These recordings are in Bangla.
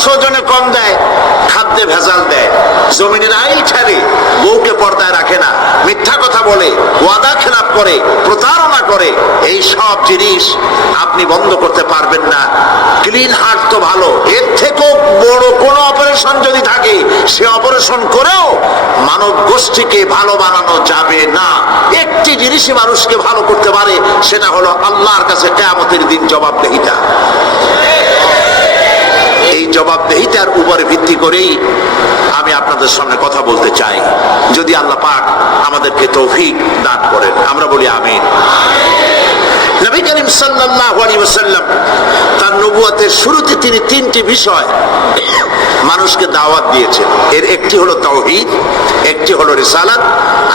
মানুষ ওজনে কম দেয়, খাদ্যে ভেজাল দেয়, জমিনের আইল ঠেলে, বউকে পর্দায় রাখে না, মিথ্যা কথা বলে, ওয়াদা খেলাপ করে, প্রতারণা করে, এই সব জিনিস আপনি বন্ধ করতে পারবেন না। ক্লিন হার্ট তো ভালো, এর থেকেও বড় কোন অপারেশন যদি থাকে সে অপারেশন করেও মানব গোষ্ঠীকে ভালো বানানো যাবে না। একটি জিনিসই মানুষকে ভালো করতে পারে, সেটা হলো আল্লাহর কাছে কিয়ামতের দিন জবাবদিহিতা। এই জবাবদিহিতার উপরে ভিত্তি করেই আমি আপনাদের সামনে কথা বলতে চাই। যদি আল্লাহ পাক আমাদেরকে তৌফিক দান করেন, আমরা বলি আমিন। নবী করিম সাল্লাল্লাহু আলাইহি ওয়াসাল্লাম তার নবুয়তের শুরুতে তিনি তিনটি বিষয় মানুষকে দাওয়াত দিয়েছেন। এর একটি হলো তাওহীদ, একটি হলো রিসালাত,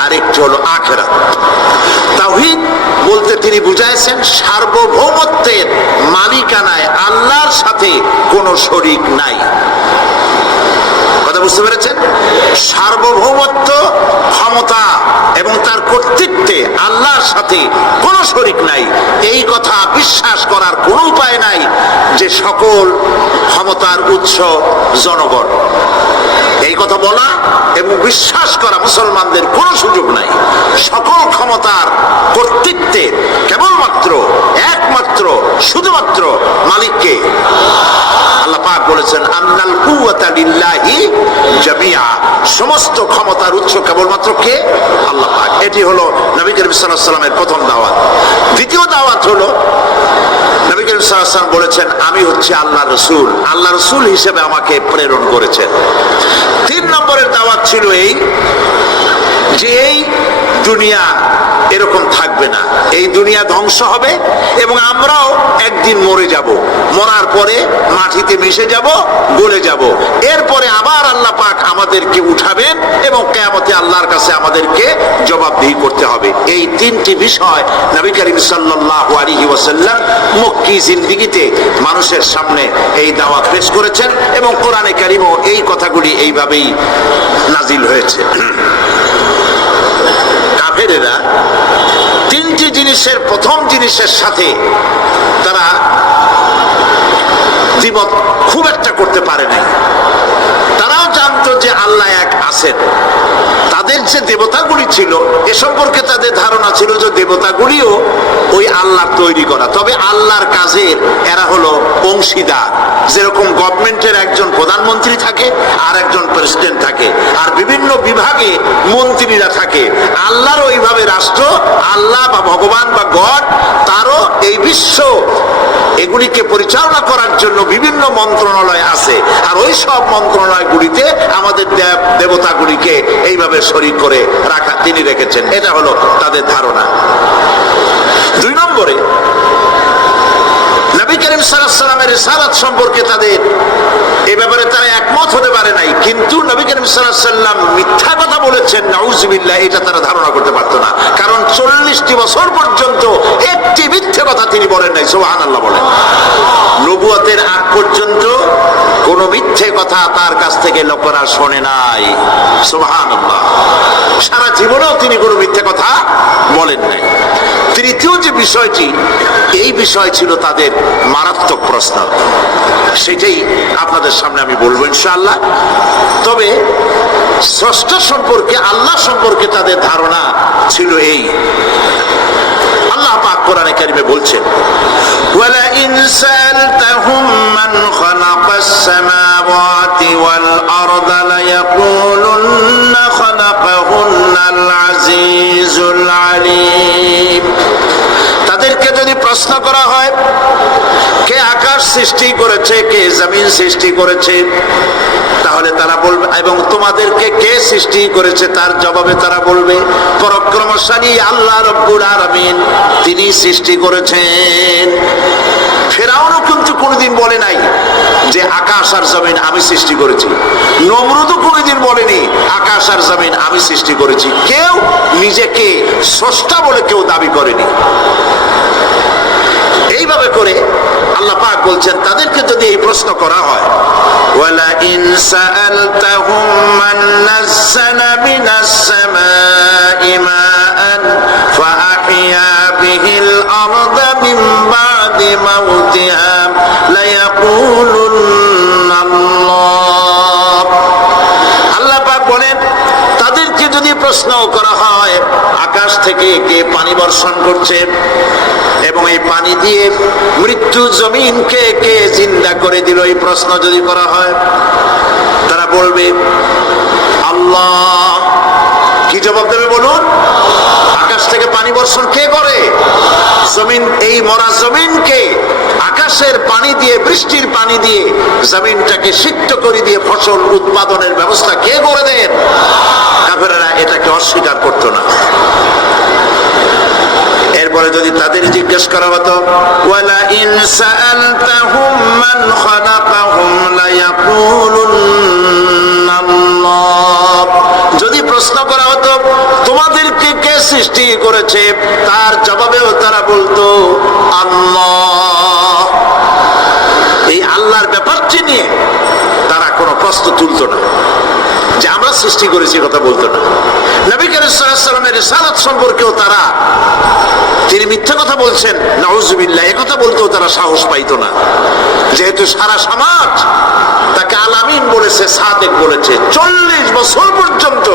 আর একটি হলো আখিরাত। তাওহীদ বলতে তিনি বুঝাইছেন সার্বভৌমত্বের মালিকানায় আল্লাহর সাথে কোনো শরীক নাই। কথা বুঝতে পেরেছেন? সার্বভৌমত্ব, ক্ষমতা এবং তার কর্তৃত্বে আল্লাহর সাথে কোনো শরীক নাই। এই কথা বিশ্বাস করার কোনো উপায় নাই যে সকল ক্ষমতার উৎস জনগণ। এই কথা বলা এবং বিশ্বাস করা মুসলমানদের কোনো সুযোগ নাই। সকল ক্ষমতার কর্তৃত্বে কেবলমাত্র একমাত্র শুধুমাত্র মালিককে। আল্লাহ পাক বলেছেন আন্নাল কুওয়াতা লিল্লাহি জামিআ, সমস্ত ক্ষমতার উৎস কেবলমাত্র কে? আল্লাহ পাক। এটি হলো নবী করিম সাল্লাল্লাহু আলাইহি ওয়াসাল্লামের প্রথম দাওয়াত। দ্বিতীয় দাওয়াত হলো নবী করিম সাল্লাল্লাহু আলাইহি ওয়াসাল্লাম বলেছেন আমি হচ্ছে আল্লাহর রাসূল, আল্লাহ রাসূল হিসেবে আমাকে প্রেরণ করেছেন। তিন নম্বরের দাওয়াত ছিল এই যে এই দুনিয়া এরকম থাকবে না, এই দুনিয়া ধ্বংস হবে এবং আমরাও একদিন মরে যাব, মরার পরে মাটিতে মিশে যাব, গলে যাব, এরপরে আবার আল্লাহ পাক আমাদেরকে উঠাবেন এবং কিয়ামতে আল্লাহর কাছে আমাদেরকে জবাবদিহি করতে হবে। এই তিনটি বিষয় নবী করিম সাল্লাল্লাহু আলাইহি ওয়াসাল্লাম মক্কি জিন্দেগিতে মানুষের সামনে এই দাওয়াত পেশ করেছেন এবং কোরআনে কারীমও এই কথাগুলি এইভাবেই নাজিল হয়েছে। কাফেরেরা তিনটি জিনিসের প্রথম জিনিসের সাথে তারা দ্বিমত খুব একটা করতে পারে নাই। তারাও জানতো যে আল্লাহ এক আছেন। তাদের যে দেবতাগুলি ছিল এ সম্পর্কে তাদের ধারণা ছিল যে দেবতাগুলিও ওই আল্লাহর তৈরি করা, তবে আল্লাহর কাজের এরা হলো অংশীদার। যেরকম গভর্নমেন্টের একজন প্রধানমন্ত্রী থাকে আর একজন প্রেসিডেন্ট থাকে আর বিভিন্ন বিভাগে মন্ত্রীরা থাকে, আল্লাহর ওইভাবে রাষ্ট্র, আল্লাহ বা ভগবান বা গড, তারও এই বিশ্ব এগুলিকে পরিচালনা করার জন্য বিভিন্ন মন্ত্রণালয় আছে আর ওই সব মন্ত্রণালয়গুলিতে আমাদের দেবতাগুলিকে এইভাবে শরীক করে রাখা তিনি রেখেছেন। এটা হলো তাদের ধারণা। দুই নম্বরে নবী করিম সাল্লাল্লাহু আলাইহি ওয়াসাল্লামের রিসালাত সম্পর্কে তাদের এই ব্যাপারে তারা একমত হতে পারে নাই, কিন্তু নবী করিম সাল্লাল্লাহু আলাইহি ওয়াসাল্লাম মিথ্যা কথা বলেছেন নাউযুবিল্লাহ এটা তারা ধারণা করতে পারতো না, কারণ 40টি বছর পর্যন্ত একটি মিথ্যা কথা তিনি বলেন নাই। সুবহানাল্লাহ বলেন। নবুয়তের আগ পর্যন্ত কোন মিথ্যে কথা তার কাছ থেকে লোকেরা শোনে নাই। সুবহানাল্লাহ। সারা জীবনেও তিনি কোনো মিথ্যে কথা বলেন নাই। তৃতীয় যে বিষয়টি, এই বিষয় ছিল তাদের মারাত্মক প্রশ্ন, সেটাই আপনাদের সামনে আমি বলবো ইনশাআল্লাহ। তবে স্রষ্টা সম্পর্কে, আল্লাহ সম্পর্কে তাদের ধারণা ছিল এই। আল্লাহ পাক কোরআনে কারিমে বলছেন ওয়ালা ইন সাআলতাহুম মান খালাকাস সামাওয়াতি ওয়াল আরদা লায়াকুলুন্না খালাকাহুন্নাল আজিজুল আলীম। তাদেরকে যদি প্রশ্ন করা হয় কে আকাশ সৃষ্টি করেছে, কে জমিন সৃষ্টি করেছে, তাহলে তারা বলবে, এবং তোমাদেরকে কে সৃষ্টি করেছে, তার জবাবে তারা বলবে পরাক্রমশালী আল্লাহ রব্বুল আলামিন, তিনি সৃষ্টি করেছেন। ফেরাউনও কিন্তু কোনোদিন বলে নাই যে আকাশ আর জমিন আমি সৃষ্টি করেছি। নমরুদও কোনোদিন বলেনি আকাশ আর জমিন আমি সৃষ্টি করেছি। কেউ নিজেকে স্রষ্টা বলে কেউ দাবি করেনি। এইভাবে করে আল্লাহ পাক বলছেন তাদেরকে যদি এই প্রশ্ন করা হয় ওয়ালা ইন সাআলতাহুম মান নাযালা মিনাস সামাই মাআন ফাআহইয়া বিহিল আরদা মিন বা'দি মাউতিহা লায়াকুলুন্না থেকে কে পানি বর্ষণ করছে এবং এই পানি দিয়ে মৃত্যু জমিনকে কে জিন্দা করে দিল, এই প্রশ্ন যদি করা হয় তারা বলবে আল্লাহ। কি জবাব দেবে বলুন? আকাশ থেকে পানি বর্ষণ কে করে? জমিন, এই মরা জমিনকে আকাশের পানি দিয়ে, বৃষ্টির পানি দিয়ে জমিনটাকে সিক্ত করে দিয়ে ফসল উৎপাদনের ব্যবস্থা কে করে দেন? কাফেররা এটাকে অস্বীকার করতো না। এরপরে যদি তাদের জিজ্ঞেস করা হতো ওয়ালা ইন সাআলতাহুম মান খালাকাহুম লা ইয়াকুলুন্না আল্লাহ, যদি প্রশ্ন করা হতো তোমাদেরকে কে সৃষ্টি করেছে, তার জবাবেও তারা বলতো আল্লাহ। এই আল্লাহর ব্যাপারটি নিয়ে তারা কোনো প্রশ্ন তুলতো না, যে আমরা সৃষ্টি করেছি কথা বলতো না। নবী করিম সাল্লাল্লাহু আলাইহি ওয়াসাল্লামের রিসালাত সম্পর্কেও তারা, তিনি মিথ্যা কথা বলছেন নাউজুবিল্লাহ, এই কথা বলতেও তারা সাহস পাইতো না। যেহেতু সারা সমাজ তাকে আল আমিন বলেছে, সাদেক বলেছে, 40 বছর পর্যন্ত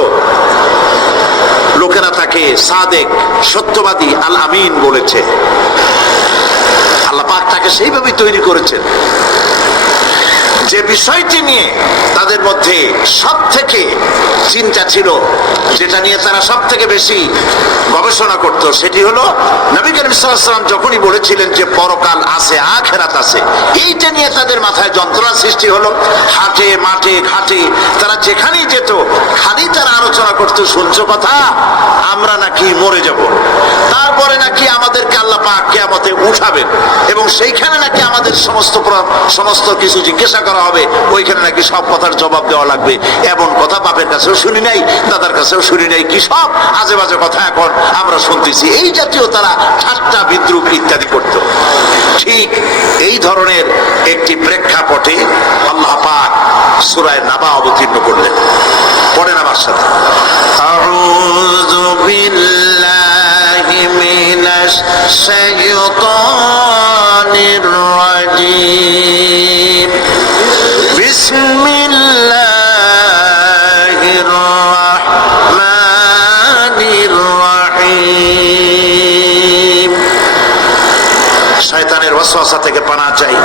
লোকেরা তাকে সাদেক, সত্যবাদী, আল আমিন বলেছে। আল্লাহ পাক তাকে সেইভাবে তৈরি করেছেন যে বিষয়টি নিয়ে তাদের মধ্যে সব থেকে চিন্তা ছিল, যেটা নিয়ে তারা সব থেকে বেশি গবেষণা করত, সেটি হলো নবী করিম সাল্লাল্লাহু আলাইহি ওয়াসাল্লাম যখনই বলেছিলেন যে পরকাল আছে, আখিরাত আছে, এইটা নিয়ে তাদের মাথায় যন্ত্রণা সৃষ্টি হলো। হাটে মাঠে ঘাটে তারা যেখানেই যেত খালি তারা আলোচনা করত, শুনছো কথা, আমরা নাকি মরে যাব, তারপরে নাকি আমাদেরকে আল্লাহ পাক কিয়ামতে উঠাবেন এবং সেইখানে নাকি আমাদের সমস্ত কিছু জিজ্ঞাসা করা হবে, ওইখানে নাকি সব কথার জবাব দেওয়া লাগবে। এমন কথা বাপের কাছেও শুনি নাই, দাদার কাছেও শুনি নাই, কি সব আজে বাজে কথা এখন আমরা শুনতেছি। এই জাতীয় তারা ঠাট্টা বিদ্রুপ ইত্যাদি করত। ঠিক এই ধরনের একটি প্রেক্ষাপটে আল্লাহ পাক সূরা নাবা অবতীর্ণ করলেন। পড়েন আমার সাথে, আউযু বিল্লাহি মিনাশ শাইতানির রাজীম, বিসমিল্লাহির রাহমানির রাহিম। শয়তানের ওয়াসওয়াসা থেকে পানাহ চাই,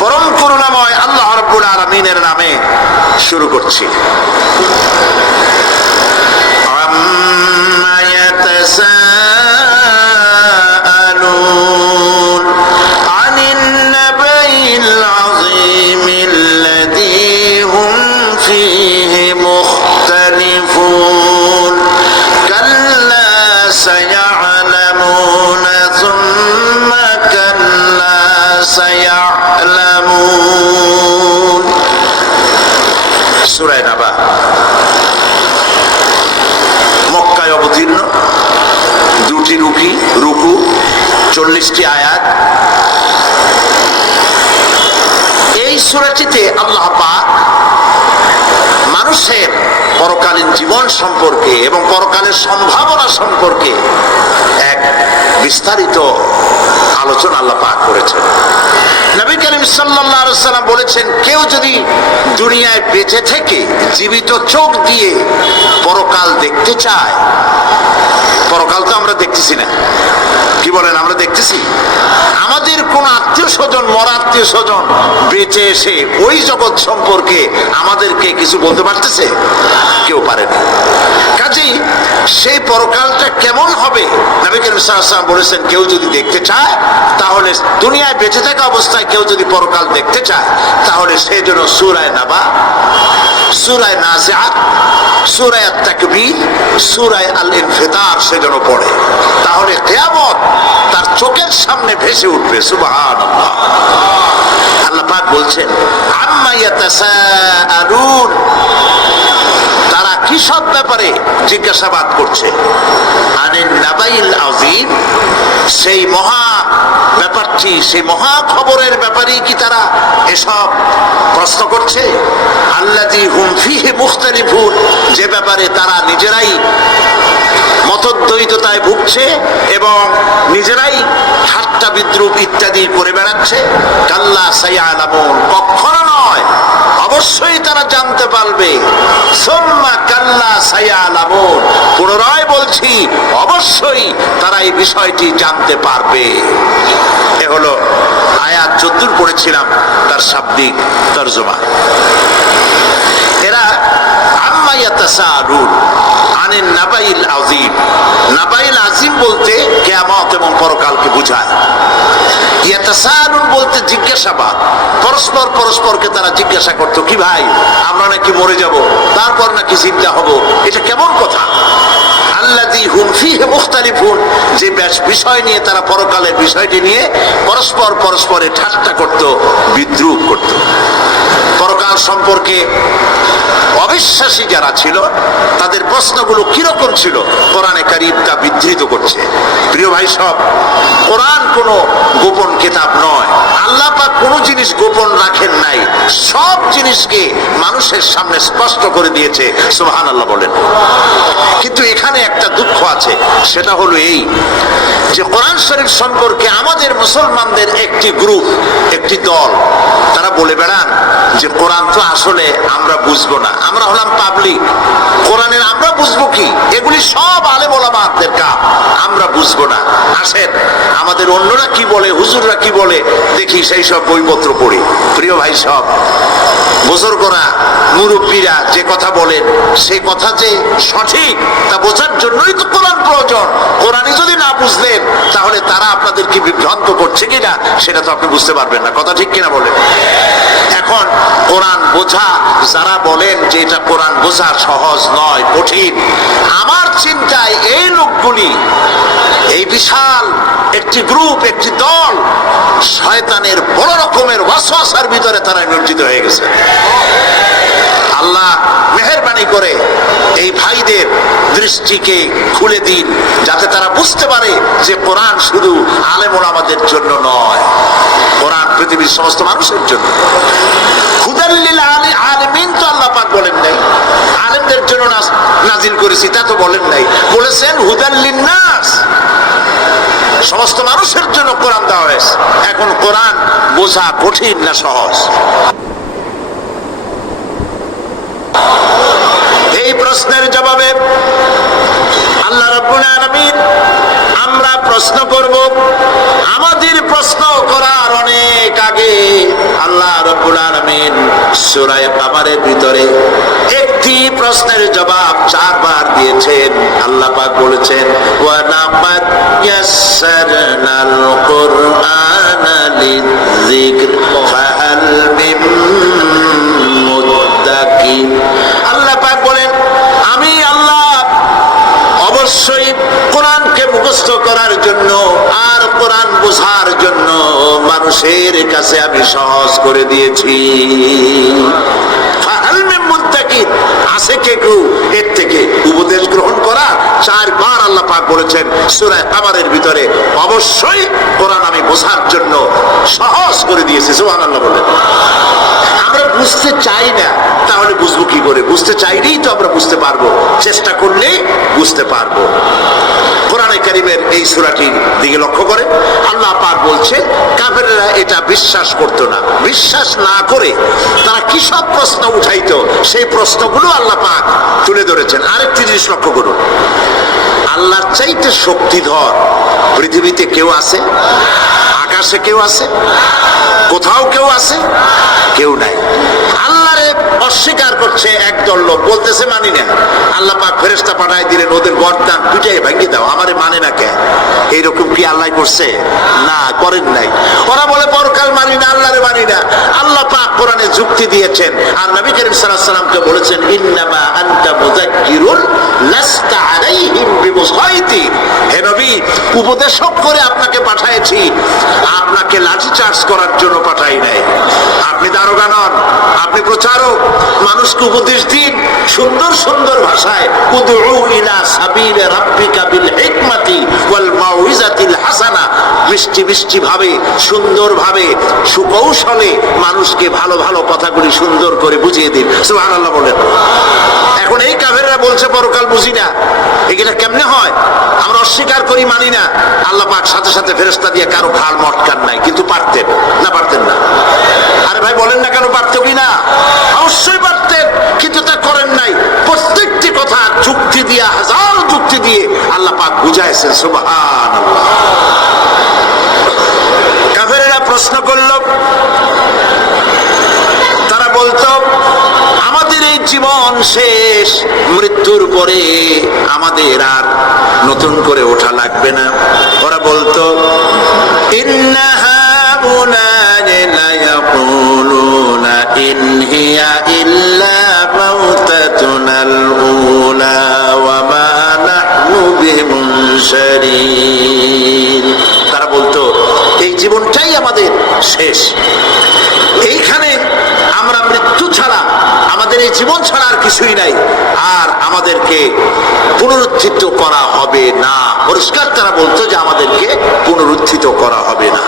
পরম করুণাময় আল্লাহ রাব্বুল আলামিনের নামে শুরু করছি। আম্মা ইয়াতাসাআলুন আনিন নাবাইল আযীমিল্লাযী হুম ফীহি মুখতালিফুন কাল্লা সায়া'লামুনা সুম্মা কাল্লা সায়া'লামুন। সূরা নাবা মক্কায় অবতীর্ণ, দুটি রুকু, 40টি আয়াত। এই সূরাটিতে আল্লাহ পাক মানুষের পরকালীন জীবন সম্পর্কে এবং পরকালের সম্ভাবনা সম্পর্কে এক বিস্তারিত আলোচনা আল্লাহ পাক করেছেন। নবী করিম সাল্লাল্লাহু আলাইহি ওয়াসাল্লাম বলেছেন, কেউ যদি দুনিয়ায় বেঁচে থেকে জীবিত চোখ দিয়ে পরকাল দেখতে চায়, পরকাল তো আমরা দেখতেছি না, কি বলেন, আমরা দেখতেছি? আমাদের কোন আত্মীয় স্বজন, মরা আত্মীয় স্বজন বেঁচে এসে ওই জগৎ সম্পর্কে আমাদেরকে কিছু বলতে পারতেছে? কেউ পারে না। কাজেই সেই পরকালটা কেমন হবে নবী করিম সাল্লাল্লাহু আলাইহি ওয়াসাল্লাম বলেছেন, কেউ যদি দেখতে চায় তাহলে, দুনিয়ায় বেঁচে থাকা অবস্থায় কেউ যদি পরকাল দেখতে চায় তাহলে সেই জন্য সূরা নাবা, সূরা নাজিআত, সূরা আত-তাকবীর, সূরা আল-ইনফিতার সেজন্য পড়ে। তাহলে কিয়ামত তার চোখের সামনে ভেসে উঠবে। সুবহানাল্লাহ। আল্লাহ পাক বলছেন, আম্মা ইয়াতাসাআলুন, তারা কি সব ব্যাপারে জিজ্ঞাসাবাদ করছে? আনিন নাবাইল আযীম, সেই মহা ব্যাপারটি, সেই মহা খবরের ব্যাপারে কি তারা এসব প্রশ্ন করছে? আল্লাযী হুম ফীহি মুখতালিফুন, যে ব্যাপারে তারা নিজেরাই মতদ্বৈততায় ভুগছে এবং নিজেরাই ঠাট্টা বিদ্রুপ ইত্যাদি করে বেড়াচ্ছে। কাল্লা সায়া'লামুন, কখনো নয়, অবশ্য অবশ্যই তারা জানতে পারবে। সুম্মা কাল্লা সায়ালামুন, পুনরায় বলছি অবশ্যই তারা এই বিষয়টি জানতে পারবে। এ হলো আয়াত 14 পড়েছিলাম, তার শাব্দিক তরজমা। এরা আম্মা ইয়াতাসাআলুন আনিন নাবাইল আযীম, নাবাইল আযীম বলতে কিয়ামত এবং পরকালকে বোঝায়। ইয়াতাসাআলুন বলতে জিজ্ঞাসাবাদ, পরস্পর পরস্পরকে তারা জিজ্ঞাসা করতো, কি ভাই আমরা নাকি মরে যাব, তারপর নাকি চিন্তা হব, এটা কেমন কথা? আল্লাযী হুম ফীহি মুখতালিফুন, যে বিষয় নিয়ে তারা পরকালের বিষয়টি নিয়ে পরস্পর পরস্পরে ঠাট্টা করত, বিদ্রূপ করত। পরকাল সম্পর্কে অবিশ্বাসী যারা ছিল তাদের প্রশ্নগুলো কিরকম ছিল, কোরআনে কারীম তা বিধৃত করছে। প্রিয় ভাই সব, কোরআন কোনো গোপন কিতাব নয়। আল্লাহ পাক কোনো জিনিস গোপন রাখেন নাই, সব জিনিসকে মানুষের সামনে স্পষ্ট করে দিয়েছে। সুবহানাল্লাহ বলেন। কিন্তু এখানে একটা দুঃখ আছে, সেটা হলো এই যে কোরআন শরীফ সম্পর্কে আমাদের মুসলমানদের একটি গ্রুপ, একটি দল, তারা বলে বেড়ান যে কোরআন তো আসলে আমরা বুঝবো না, আমরা হলাম পাবলিক, কোরআনের আমরা বুঝবো কি, এগুলি সব আলেম ওলামাদের কাজ, আমরা বুঝবো না। আসেন আমাদের অন্যরা কি বলে, হুজুররা কি বলে দেখি, সেই সব বইপত্র পড়ি। প্রিয় ভাই সব, বুজুর্গরা মুরব্বীরা যে কথা বলেন সেই কথা যে সঠিক তা বোঝার জন্যই তো কোরআন প্রয়োজন। কোরআনই যদি না বুঝলেন তাহলে তারা আপনাদেরকে বিভ্রান্ত করছে কিনা সেটা তো আপনি বুঝতে পারবেন না। কথা ঠিক কিনা বলেন? এখন কোরআন বোঝা যারা বলেন যে এটা কোরআন বোঝা সহজ নয়, কঠিন, আমার চিন্তায় এই লোকগুলি, এই বিশাল একটি গ্রুপ, একটি দল, শয়তানের বড় রকমের ওয়াসওয়াসার ভিতরে তারা নিয়োজিত হয়ে গেছে। আল্লাহ মেহেরবানি করে এই ভাইদের দৃষ্টিকে খুলে দিন, যাতে তারা বুঝতে পারে যে কোরআন শুধু আলেম ওলামাদের জন্য নয়, কোরআন পৃথিবীর সমস্ত মানুষের জন্য। হুদাল লিল আলামিন তো আল্লাহ পাক বলেন নাই আলেমদের জন্য নাজিল করেছি, তা তো বলেন নাই, বলেছেন হুদাল লিন নাস, সমস্ত মানুষের জন্য কোরআন দেওয়া হয়েছে। এখন কোরআন বোঝা কঠিন না সহজ? এই প্রশ্নের জবাবে আল্লাহ রাব্বুল আলামিন, আমরা প্রশ্ন করব, আমাদের প্রশ্ন করার অনেক আগে আল্লাহ রাব্বুল আলামিন সূরা কামারের ভিতরে একটি প্রশ্নের জবাব 4 বার দিয়েছেন। আল্লাহ পাক বলেছেন, ওয়া লাকাদ ইয়াসসারনাল কুরআনা লিযিকর ফাহাল মিন মুদ্দাকির। আল্লাহ পাক বলেন, আমি আল্লাহ অবশ্যই কোরআনকে মুখস্থ করার জন্য আর কোরআন বোঝার জন্য মানুষের কাছে আমি সহজ করে দিয়েছি। আছে কে কেউ এর থেকে উপদেশ গ্রহণ করা? 4 বার আল্লাহ পাক বলেছেন সূরা কামারের ভিতরে, অবশ্যই কোরআন আমি বোঝার জন্য সহজ করে দিয়েছি। সুবহানাল্লাহ বলেন। আমরা বুঝতে চাই না, তাহলে বুঝবো কি করে? বুঝতে চাইলেই তো আমরা বুঝতে পারবো, চেষ্টা করলেই বুঝতে পারবো। কোরআনে কারীমের এই সূরাটির দিকে লক্ষ্য করে আল্লাহ পাক বলছে, কাফেররা এটা বিশ্বাস করতো না, বিশ্বাস না করে তারা কি সব প্রশ্ন উঠাইতো, সেই প্রশ্নগুলো আল্লাহ পাক তুলে ধরেছেন। আরেকটি জিনিস লক্ষ্য করুন, আল্লাহর চাইতে শক্তিধর পৃথিবীতে কেউ আছে? আকাশে কেউ আছে? কোথাও কেউ আছে? কেউ নাই। আল্লাহরে অস্বীকার করছে একদল লোক, বলতেছে মানি না। আল্লাহ পাক ফেরেশতা পাঠায় দিলেন, ওদের গর্দান পিটাই ভাঙিয়ে দাও, আমারে মানে না কে? এইরকম কি আল্লাহ করছে? না, করেন নাই। ওরা বলে পরকাল মানি না, আল্লাহরে মানি না। আল্লাহ পাক কোরআনে যুক্তি দিয়েছেন, আর নবী করিম সাল্লাল্লাহু আলাইহি ওয়াসাল্লামকে বলেছেন, ইন্নামা আনতা মুযাক্কিরুন লাস্তা আলাইহিম বিমুসাইতির। হে নবী, উপদেশক করে আপনাকে পাঠিয়েছি, আপনাকে লাঠি চার্জ করার জন্য পাঠাই নাই। আপনি দারোগা নন, আপনি প্রচারক, মানুষকে উপদেশ দিন সুন্দর সুন্দর ভাষায়। উদউ ইলা সাবিলি রাব্বিকা বিল হিকমাতি ওয়াল মাউইজাতিল হাসানা, মিষ্টি মিষ্টি ভাবে, সুন্দর ভাবে, সুকৌশলে মানুষকে ভালো ভালো কথাগুলি সুন্দর করে বুঝিয়ে দিন। সুবহানাল্লাহ বলেন। এখন এই কাফেররা বলছে পরকাল বুঝি না, এগুলা কেমনে হয়? আমরা অস্বীকার করি, মানি না। আল্লাহ পাক সাথে সাথে ফেরেশতা দিয়ে কারো ঘাড় মটকান নাই, কিন্তু পারতেন না? পারতেন না? আরে ভাই বলেন না কেন, পারতো কি না? অবশ্যই দিয়ে, হাজার যুক্তি দিয়ে আল্লাহ পাক বুঝাইছেন। সুবহানাল্লাহ। কাফেরেরা প্রশ্ন করল, তারা বলতো আমাদের এই জীবন শেষ, মৃত্যুর পরে আমাদের আর নতুন করে ওঠা লাগবে না। ওরা বলতো ইন্না হাউলা'i লায়াকুলুনা ইন হিয়া ইল্লা মাউতাতুনাল উলা ওয়া মা নাহনু বিমুনশারিন। তারা বলতো এই জীবনটাই আমাদের শেষ, এইখানে আমরা মৃত্যু ছাড়া, আমাদের এই জীবন ছাড়া আর কিছুই নাই, আর আমাদেরকে পুনরুত্থিত করা হবে না। পরিষ্কার তারা বলতো যে আমাদেরকে পুনরুত্থিত করা হবে না।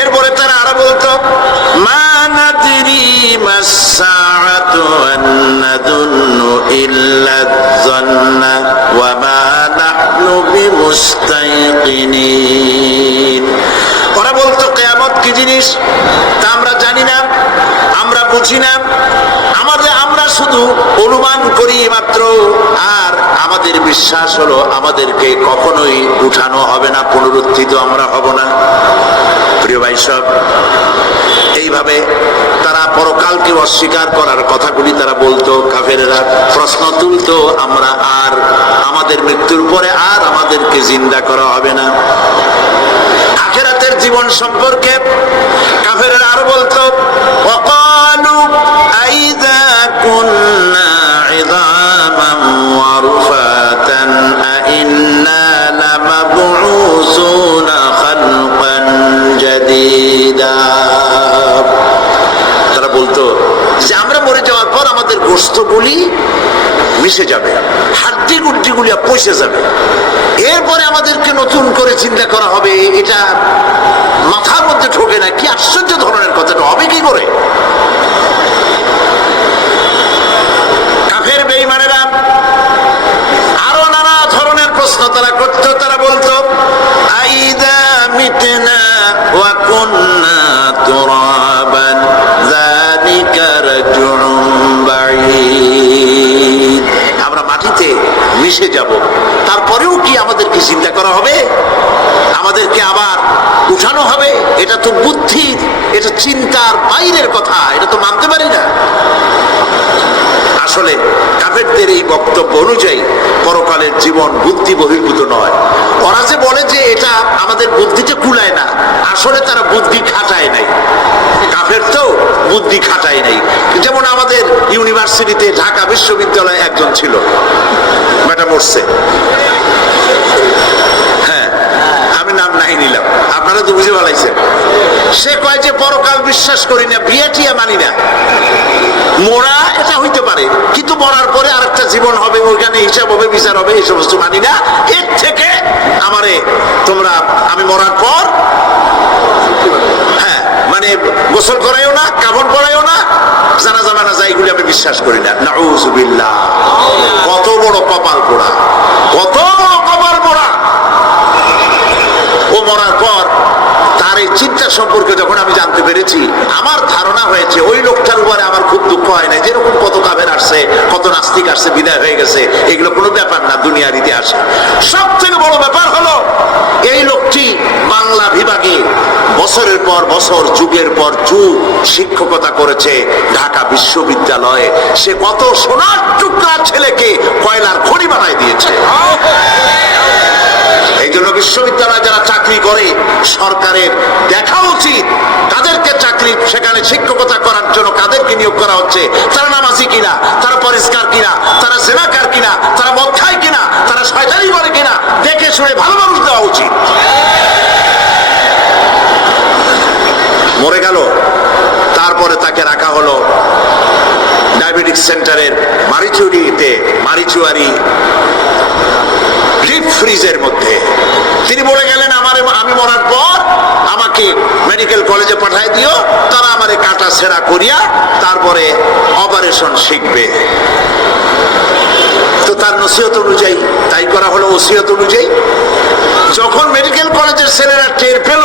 এরপরে তারা আরো বলতো মা নাদরি মাস-সাআতু ওয়ান নাযুন্নু ইল্লা যান্না ওয়া মা নাহনু বিমুস্তাইকিনিন। ওরা বলতো কিয়ামত কি জিনিস তা আমরা জানি না, আমরা বুঝি না, আমরা শুধু অনুমান করি মাত্র, আর আমাদের বিশ্বাস হলো আমাদেরকে কখনোই উঠানো হবে না, পুনরুত্থিত আমরা হব না। প্রিয় ভাই সব, এইভাবে তারা পরকালকে অস্বীকার করার কথাগুলি তারা বলতো। কাফেরেরা প্রশ্ন তুলতো আমরা আর আমাদের মৃত্যুর পরে আর আমাদেরকে জিন্দা করা হবে না। আখিরাতের জীবন সম্পর্কে কাফেররা আরো বলতো ওয়াকালু আইযা কুন্না ইযামান ওয়া রুফাতান আইন্না লামাবউসুনা খালকান জাদীদা। তারা বলতো যে আমরা মরে যাওয়ার পর আমাদের গোশতগুলি মিশে যাবে, হাড্ডি গুড্ডিগুলি পচে যাবে, এরপরে আমাদেরকে নতুন করে চিন্তা করা হবে। এটা মাথার মধ্যে ঢোকে না, কি আশ্চর্য ধরনের কথাটা হবে কি করে? কাফের বেঈমানেরা আরো নানা ধরনের প্রশ্ন তারা করত। তারা বলতো আইদা মিতনা ওয়া কুন্না তুরাবান যালিকা রাজউন বাঈদ। আমরা মাটিতে মিশে যাব, তারপরেও কি আমাদেরকে চিন্তা করা হবে, আমাদেরকে আবার উঠানো হবে? এটা তো বুদ্ধির, এটা চিন্তার বাইরের কথা, এটা তো মানতে পারি না। আসলে কাফেরদের এই বক্তব্য অনুযায়ী পরকালের জীবন বুদ্ধি বহির্ভূত নয়। ওরা যে বলে যে এটা আমাদের বুদ্ধিতে কুলায় না, আসলে তারা বুদ্ধি খাটায় নাই। কাফের তো বুদ্ধি খাটায় নাই। যেমন আমাদের ইউনিভার্সিটিতে ঢাকা বিশ্ববিদ্যালয়ে একজন ছিল, বেটা মরছে, হ্যাঁ আমি নাম নাই নিলাম, আপনারা তো বুঝে ফেলাইছেন। সে কয় যে পরকাল বিশ্বাস করি না, বিয়ে টিয়া মানি না, মরা এটা হইতে পারে কিন্তু মরার পরে আরেকটা জীবন হবে, ওইখানে হিসাব হবে, বিচার হবে, এই সমস্ত মানি না। এর থেকে আমারে তোমরা, আমি মরার পর হ্যাঁ মানে গোসল করাইও না, কাফন পরাইও না, জানাজা মানাজা এগুলি আমি বিশ্বাস করি না। নাউযুবিল্লাহ। কত বড় কপাল পোড়া, কত বড় কপাল পোড়া। ও মরার পর তার এই চিন্তা সম্পর্কে যখন আমি জানতে পেরেছি, আমার ধারণা হয়েছে ওই লোকটার উপরে আমার খুব দুঃখ হয় না। যেরকম কত কাফের আসছে, কত নাস্তিক আসছে, বিদায় হয়ে গেছে, এগুলো কোনো ব্যাপার না দুনিয়ার ইতিহাসে। সব থেকে বড় ব্যাপার হলো এই লোকটি বাংলা বিভাগে বছরের পর বছর, যুগের পর যুগ শিক্ষকতা করেছে ঢাকা বিশ্ববিদ্যালয়ে। সে কত সোনার টুকরা ছেলেকে কয়লার খনি বানায় দিয়েছে। এই জন্য বিশ্ববিদ্যালয়ে যারা চাকরি করে সরকারের দেখা উচিত তাদেরকে চাকরি, সেখানে শিক্ষকতা করার জন্য কাদেরকে নিয়োগ করা হচ্ছে, তারা নামাজি কিনা, তারা পরিষ্কার কিনা, তারা জেনাকার কিনা, তারা মদ খায় কিনা, তারা শয়তানি করে কিনা, দেখে শুনে ভালো মানুষ দেওয়া উচিত। মরে গেল, তারপরে তাকে রাখা হলো ডায়াবেটিক সেন্টারের মারিচুয়ারি ডিপ ফ্রিজের মধ্যে। তিনি বলে গেলেন আমি মরার পর আমাকে মেডিকেল কলেজে পাঠাই দিও, তারা আমারে কাটা ছেঁড়া করিয়া তারপরে অপারেশন শিখবে। তো তার নসিহত অনুযায়ী তাই করা হলো, ওসিয়ত অনুযায়ী। যখন মেডিকেল কলেজের ছেলেরা টের পেল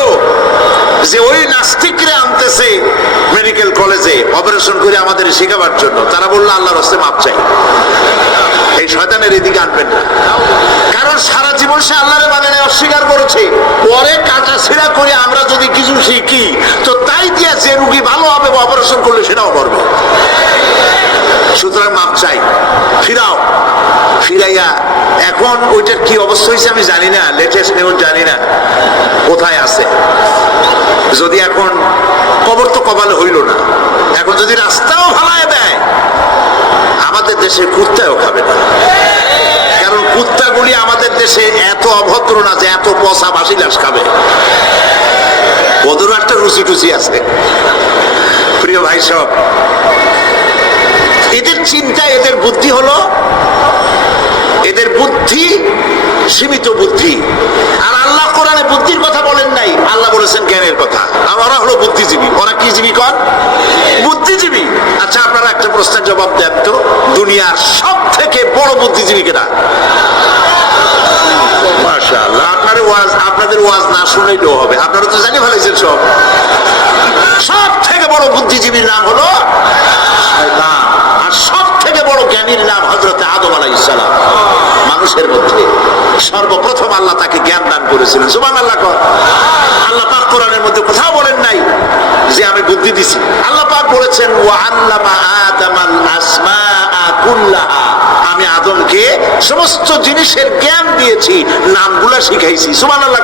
যে ওই নাস্তিকরা আনতেছে মেডিকেল কলেজে অপারেশন করে আমাদের শেখাবার জন্য, তারা বললো আল্লাহর রাস্তায় মাপ চাই। এই শয়তানের এদিকে আনবেন না, কারণ সারা জীবন সে আল্লাহরে মানে নাই, অস্বীকার করেছে। পরে কাটা ছিঁড়া করে আমরা যদি কিছু শিখি তো তাই দিয়ে যে রুগী ভালো হবে অপারেশন করলে সেটাও করবে। সুতরাং মাপ চাই, ফিরাও। ফিরাইয়া এখন ওইটার কি অবস্থা হয়েছে আমি জানি না, লেটেস্ট নিউজ জানি না কোথায় আছে। যদি এখন কবর তো কপালে হইল না, এখন যদি রাস্তাও ভালায় দেয় আমাদের দেশে কুত্তাও খাবে না, কারণ কুত্তাগুলি আমাদের দেশে এত অভদ্র না যে এত পচা বাসি লাশ খাবে, ওদেরও একটা রুচি টুচি আছে। প্রিয় ভাই সব, এদের চিন্তা, এদের বুদ্ধি হলো, এদের বুদ্ধি সীমিত বুদ্ধি। আর আল্লাহ কোরআনে বুদ্ধির কথা বলেন নাই, আল্লাহ বলেছেন জ্ঞানের কথা। আর ওরা হলো বুদ্ধিজীবী। ওরা কি জীবী কর? বুদ্ধিজীবী। আচ্ছা আপনারা একটা প্রশ্নের জবাব দেন তো, দুনিয়ার সব থেকে বড় বুদ্ধিজীবী কেনা? মাশাআল্লাহ, আপনাদের ওয়াজ না শুনলেও হবে, আপনারা তো জানি ফেলেছেন সব। সব থেকে বড় বুদ্ধিজীবীর নাম হলো শয়তান, আর সব থেকে বড় জ্ঞানীর নাম হযরত আদম আলাইহিস সালাম। মানুষের মধ্যে সর্বপ্রথম আল্লাহ তাকে জ্ঞান দান করেছিলেন। সুবহানাল্লাহ। আল্লাহ পাক কোরআনের মধ্যে কোথাও বলেন নাই যে আমি বুদ্ধি দিছি। আল্লাহ পাক বলেছেন ওয়া আল্লামা আদামাল আসমাআ কুল্লাহা, আমি আদমকে সমস্ত জিনিসের জ্ঞান দিয়েছি, নামগুলো শিখাইছি। সুবহানাল্লাহ।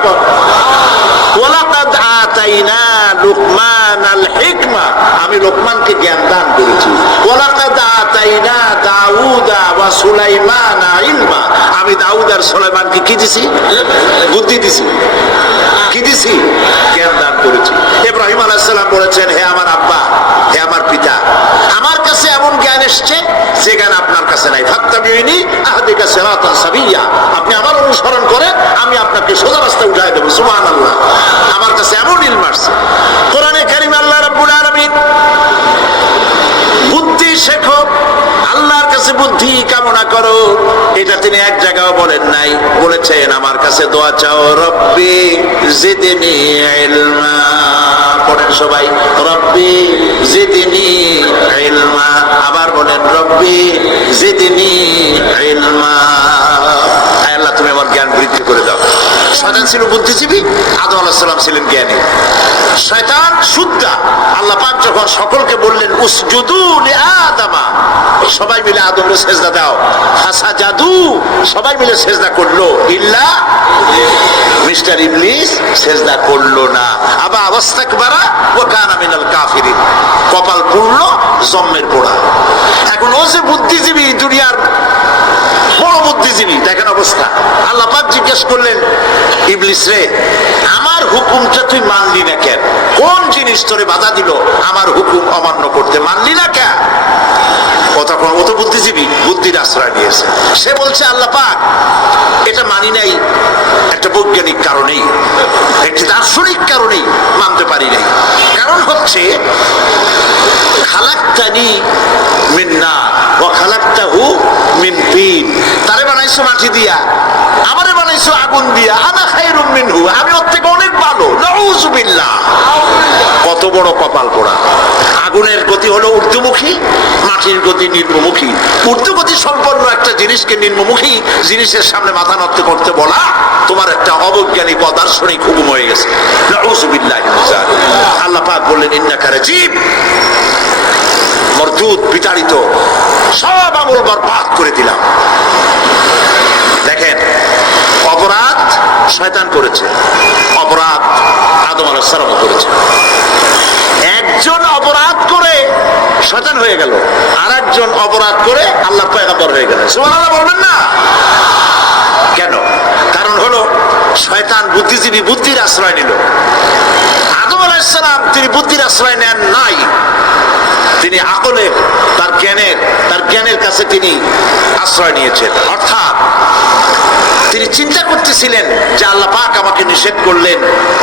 ওয়ালাকাদ আতাইনা লুকমানাল হিকমা, আমি লোকমানকে জ্ঞান দান করেছি। ওয়ালাকাদ আতাইনা দাউদা ওয়া সুলাইমানা ইলমা, আমি দাউদ আর সুলাইমানকে কি দিছি? বুদ্ধি দিছি। কি দিছি? জ্ঞান দান করেছি। ইব্রাহিম আলাইহিস সালাম বলেছেন, হে আমার আব্বা, হে আমার পিতা, আমার কাছে এমন জ্ঞান এসেছে যে জ্ঞান আপনার কাছে নাই। ফাত্তাবিউনি আহদিকা সিরাতান সাবিয়্যা, আপনি আমার অনুসরণ করেন, আমি আপনাকে সোজা রাস্তায় উঠায় দেব। সুবহানাল্লাহ। আমার কাছে এমন ইলম আসছে। কোরআনে কারীমে আল্লাহ রাব্বুল আলামিন বুদ্ধি শেখো, আল্লাহর কাছে বুদ্ধি কামনা করো, এটা তিনি এক জায়গাও বলেন নাই। বলেছেন আমার কাছে দোয়া চাও, রব্বি জিদনি ইলমা। পড়েন সবাই, রব্বি জিদনি ইলমা। আবার বলেন, রব্বি জিদনি ইলমা। আল্লাহ তুমি আমার জ্ঞান বৃদ্ধি করে দাও। শয়তান ছিল বুদ্ধিজীবী, আদম আলাইহিস সালাম ছিলেন জ্ঞানী। শয়তান সুদ্দা। আল্লাহ পাক যখন সকলকে বললেন উসজুদু লিআদামা, সবাই মিলে আদমকে সেজদা দাও, ফাসাজাদু, সবাই মিলে সেজদা করলো, ইল্লা মিস্টার ইবলিস সেজদা করলো না। আবা ওয়াস্তাকবারা ওয়া কানা মিনাল কাফিরিন, কপাল পুড়লো, জম্মের পোড়া। এখন ও যে বুদ্ধিজীবী, দুনিয়ার বড় বুদ্ধিজীবী, দেখেন অবস্থা। আল্লাহ পাক জিজ্ঞেস করলেন, ইবলিস রে, আমার হুকুমটা তুই মানলি না কেন? কোন জিনিস তোরে বাধা দিল আমার হুকুম অমান্য করতে? মানলি না কেন? কতক্ষণ ও তো বুদ্ধিজীবী, বুদ্ধির আশ্রয় নিয়েছে। সে বলছে, আল্লাহ পাক, এটা মানি নাই একটা বৈজ্ঞানিক কারণেই, একটি দার্শনিক কারণেই মানতে পারি নাই। কারণ হচ্ছে খালাকতানি মিন নার ওয়া খালাকতাহু মিন তিন, তারে বানাইছো মাটি দিয়া, আমারে বানাইছো আগুন দিয়া, আনা খায়রুম মিনহু, আমি ওর থেকে অনেক ভালো। নাউযুবিল্লাহ। কত বড় কপাল পোড়া। আগুনের গতি হলো ঊর্ধ্বমুখী, মাটির গতি নিম্নমুখী। ঊর্ধ্বগতি সম্পন্ন একটা জিনিসকে নিম্নমুখী জিনিসের সামনে মাথা নত করতে বলা তোমার একটা অবৈজ্ঞানিক অদার্শনিক হুকুম হয়ে গেছে। নাউযুবিল্লাহ। আল্লাহ পাক বললেন, ইন্নাকা রাজীব, মরদুদ, বিতাড়িত, সব আমল বরবাদ করে দিলাম। দেখেন, অপরাধ শয়তান করেছে, অপরাধ আদম আলাইহিস সালাম করেছে। একজন অপরাধ করে শয়তান হয়ে গেল, আর একজন অপরাধ করে আল্লাহ পয়গম্বর হয়ে গেল। সুবহানাল্লাহ বলবেন না কেন? কারণ হলো শয়তান বুদ্ধিজীবী, বুদ্ধির আশ্রয় নিল। আদম আলাইহিস সালাম তিনি বুদ্ধির আশ্রয় নেন নাই, তিনি আকলের, তার জ্ঞানের কাছে তিনি আশ্রয় নিয়েছেন। অর্থাৎ তিনি চিন্তা করতেছিলেন যে আল্লাহ পাক আমাকে নিষেধ করলেন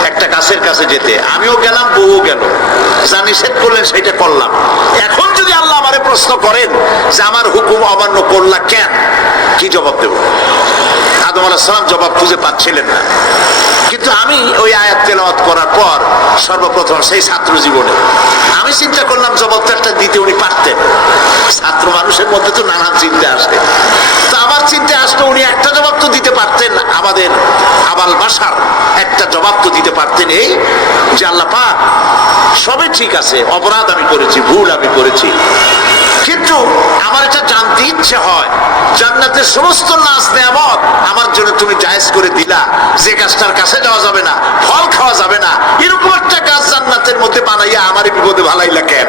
একটা গাছের কাছে যেতে, আমিও গেলাম, বউও গেল, যা নিষেধ করলেন সেটা করলাম। এখন যদি আল্লাহ আমারে প্রশ্ন করেন যে আমার হুকুম অমান্য করলা কেন, কি জবাব দেব? আদম আলাইহিস সালাম জবাব খুঁজে পাচ্ছিলেন না। কিন্তু আমি ওই আয়াত তেলাওয়াত করার পর সর্বপ্রথম সেই ছাত্র জীবনে আমি চিন্তা করলাম জবাবটা একটা দিতে উনি পারতেন। ছাত্র মানুষের মধ্যে তো নানান চিন্তা আসে, তা পারতেন আমাদের আবাল বাসার একটা জবাব তো দিতে পারতেন, এই যে আল্লাহ পাক সবই ঠিক আছে, অপরাধ আমি করেছি, ভুল আমি করেছি, কিন্তু আমার এটা জানতে ইচ্ছে হয় জান্নাতের সমস্ত নাজ নেয়ামত আমার জন্য তুমি জায়েজ করে দিলা, যে কাজটার কাছে যাওয়া যাবে না, ফল খাওয়া যাবে না, এরকম একটা কাজ জান্নাতের মধ্যে বানাইয়া আমারই বিপদে ভালাইলা কেন?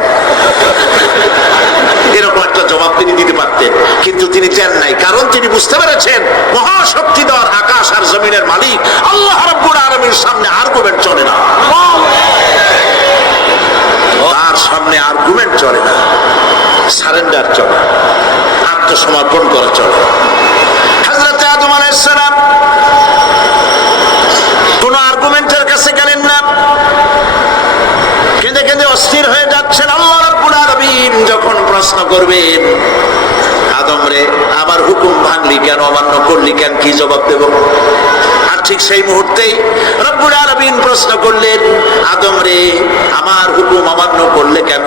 এরকম একটা জবাব তিনি দিতে পারতেন, কিন্তু তিনি দেন নাই, কারণ তিনি বুঝতে পেরেছেন মহাশক্তিধর আকাশ আর জমিনের মালিক আল্লাহ রাব্বুল আলামিনের সামনে আর্গুমেন্ট চলে না, তার সামনে আর্গুমেন্ট চলে না, সারেন্ডার চলে, আত্মসমর্পণ করা চলে। হযরত আদম আলাইহিস সালাম কোন আর্গুমেন্টের কাছে গেলেন না, কেঁদে কেঁদে অস্থির হয়ে যাচ্ছেন। আল্লাহ রাব্বুল আলামিন যখন প্রশ্ন করবেন, আদম রে আমার হুকুম ভাঙলি কেন, অমান্য করলি কেন, কি জবাব দেব? আর ঠিক সেই মুহূর্তেই রব্বুল আলামিন প্রশ্ন করলেন, আদম রে আমার হুকুম অমান্য করলে কেন?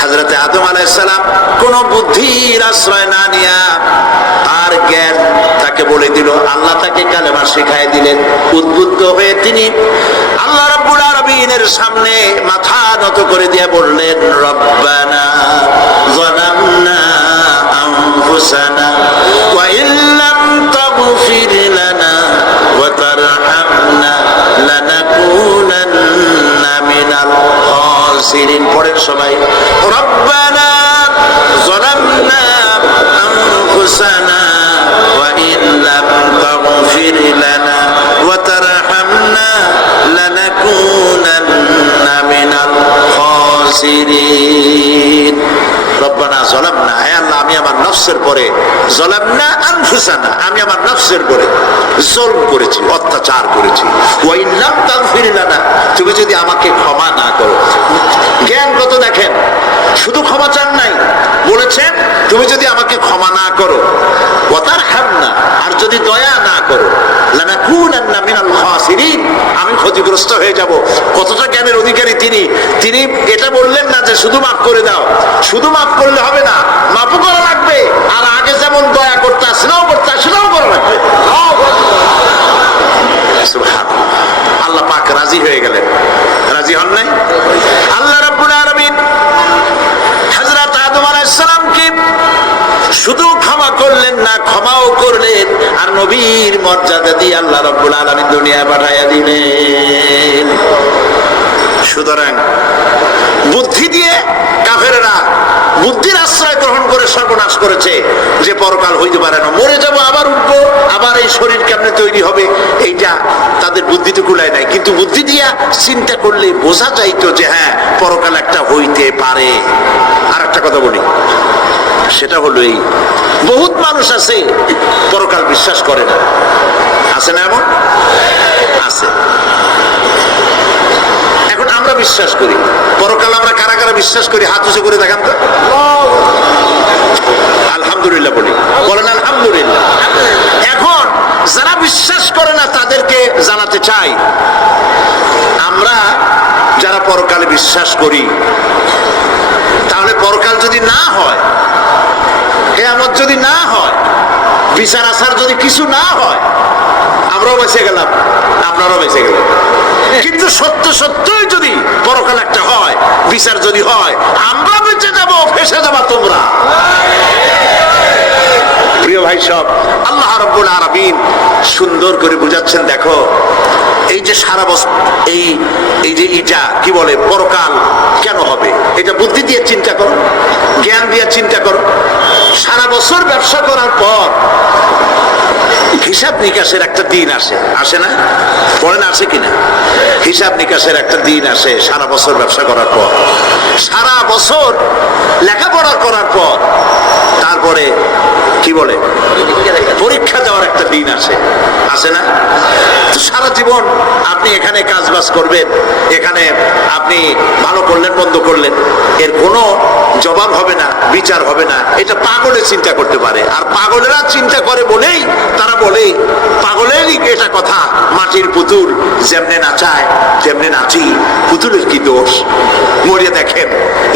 হযরত আদম আলাইহিস সালাম কোন বুদ্ধির আশ্রয় না নিয়া আর জ্ঞান তাকে বলে দিল, আল্লাহ তাকে কালেমা শিখাই দিলেন। উদ্বুদ্ধ হয়ে তিনি আল্লাহ রাব্বুল আলামিনের সামনে মাথা নত করে দিয়ে বললেন, রব্বানা যালামনা আনফুসানা ওয়া ইল্লাম তাগফির লানা ওয়া তারহামনা লানাকুনান্না মিনাল খাসিরিন। পড়েন সবাই, রব্বানা যালামনা আনফুসানা ওয়া ইল্লাম তাগফির লানা ওয়া তারহামনা লানাকুনান্না মিনাল খাসিরিন। রব্বানা যালামনা, হে আল্লাহ আমি আমার নফসের পরে, যালামনা আনফুসানা আমি আমার নফসের পরে জুলম করেছি, অত্যাচার করেছি, ওয়া ইল্লাম তাগফির লানা তুমি যদি আমাকে ক্ষমা না করো। জ্ঞান কত দেখেন, শুধু ক্ষমা চান নাই, বলেছেন তুমি যদি আমাকে ক্ষমা না করো, ওয়া তারহামনা আর যদি দয়া না করো, লানাকুনান্না মিনাল খাসিরিন আমি ক্ষতিগ্রস্ত হয়ে যাব। কতটা জ্ঞানের অধিকারী তিনি! তিনি এটা বললেন না যে শুধু মাফ করে দাও, শুধু মাফ করলে হবে না, মাফও করা লাগবে, আর আগে যেমন দয়া করতে সেটাও করতে সেটাও করা লাগবে। সুবহানাল্লাহ, আল্লাহ পাক রাজি হয়ে গেলেন। রাজি হন নাই? আল্লাহ রাব্বুল আলামিন হযরত আদম আলাইহিস সালামকে শুধু ক্ষমা করলেন না, ক্ষমাও করলেন, আর নবীর মর্যাদা দিয়ে আল্লাহ রাব্বুল আলামিন দুনিয়ায় পাঠাইয়া দিলেন। সুতরাং বুদ্ধি দিয়ে কাফেররা বুদ্ধির আশ্রয় গ্রহণ করে সর্বনাশ করেছে, যে পরকাল হইতে পারে না, মরে যাব আবার উঠবো, আবার এই শরীর কেমনে তৈরি হবে, এইটা তাদের বুদ্ধিতে কুলায় নাই। কিন্তু বুদ্ধি দিয়া চিন্তা করলে বোঝা যাইতো যে হ্যাঁ পরকাল একটা হইতে পারে। আর একটা কথা বলি, সেটা হলো এই, বহুত মানুষ আছে পরকাল বিশ্বাস করে না, আছে না? এমন আছে। এখন আমরা বিশ্বাস করি পরকাল, আমরা কারা কারা বিশ্বাস করি হাত উঁচু করে দেখান তো। আলহামদুলিল্লাহ বলি, বলেন আলহামদুলিল্লাহ। এখন যারা বিশ্বাস করে না তাদেরকে জানাতে চাই, আমরা যারা পরকালে বিশ্বাস করি, তাহলে পরকাল যদি না হয়, কিয়ামত যদি না হয়, বিচার আচার যদি কিছু না হয়, আমরাও বেঁচে গেলাম, আপনারাও বেঁচে গেলেন। কিন্তু সত্য সত্যই যদি পরকাল একটা হয়, বিচার যদি হয়, আমরা বেঁচে যাব, ফেঁসে যাবা তোমরা। প্রিয় ভাই সব, আল্লাহ রাব্বুল আলামিন সুন্দর করে বুঝাচ্ছেন। দেখো এই যে সারা বছর এই যে এটা কি বলে পরকাল কেন হবে, এটা বুদ্ধি দিয়ে চিন্তা করো, জ্ঞান দিয়ে চিন্তা করো। সারা বছর ব্যবসা করার পর হিসাব নিকাশের একটা দিন আসে, আসে না? বলেন আসে কিনা? হিসাব নিকাশের একটা দিন আসে সারা বছর ব্যবসা করার পর, সারা বছর লেখাপড়া করার পর, তারপরে কি বলে পরীক্ষা দেওয়ার একটা দিন আসে, আসে না? সারা জীবন আপনি এখানে কাজ বাজ করবেন, এখানে আপনি ভালো করলেন মন্দ করলেন, এর কোনো জবাব হবে না, বিচার হবে না। এটা পাগলে চিন্তা করতে পারে, আর পাগলেরা চিন্তা করে বলেই তারা বলে, পাগলেরই এটা কথা, মাটির পুতুল যেমনে নাচায় তেমনে নাচি, পুতুলের কি দোষ? মরিয়া দেখেন,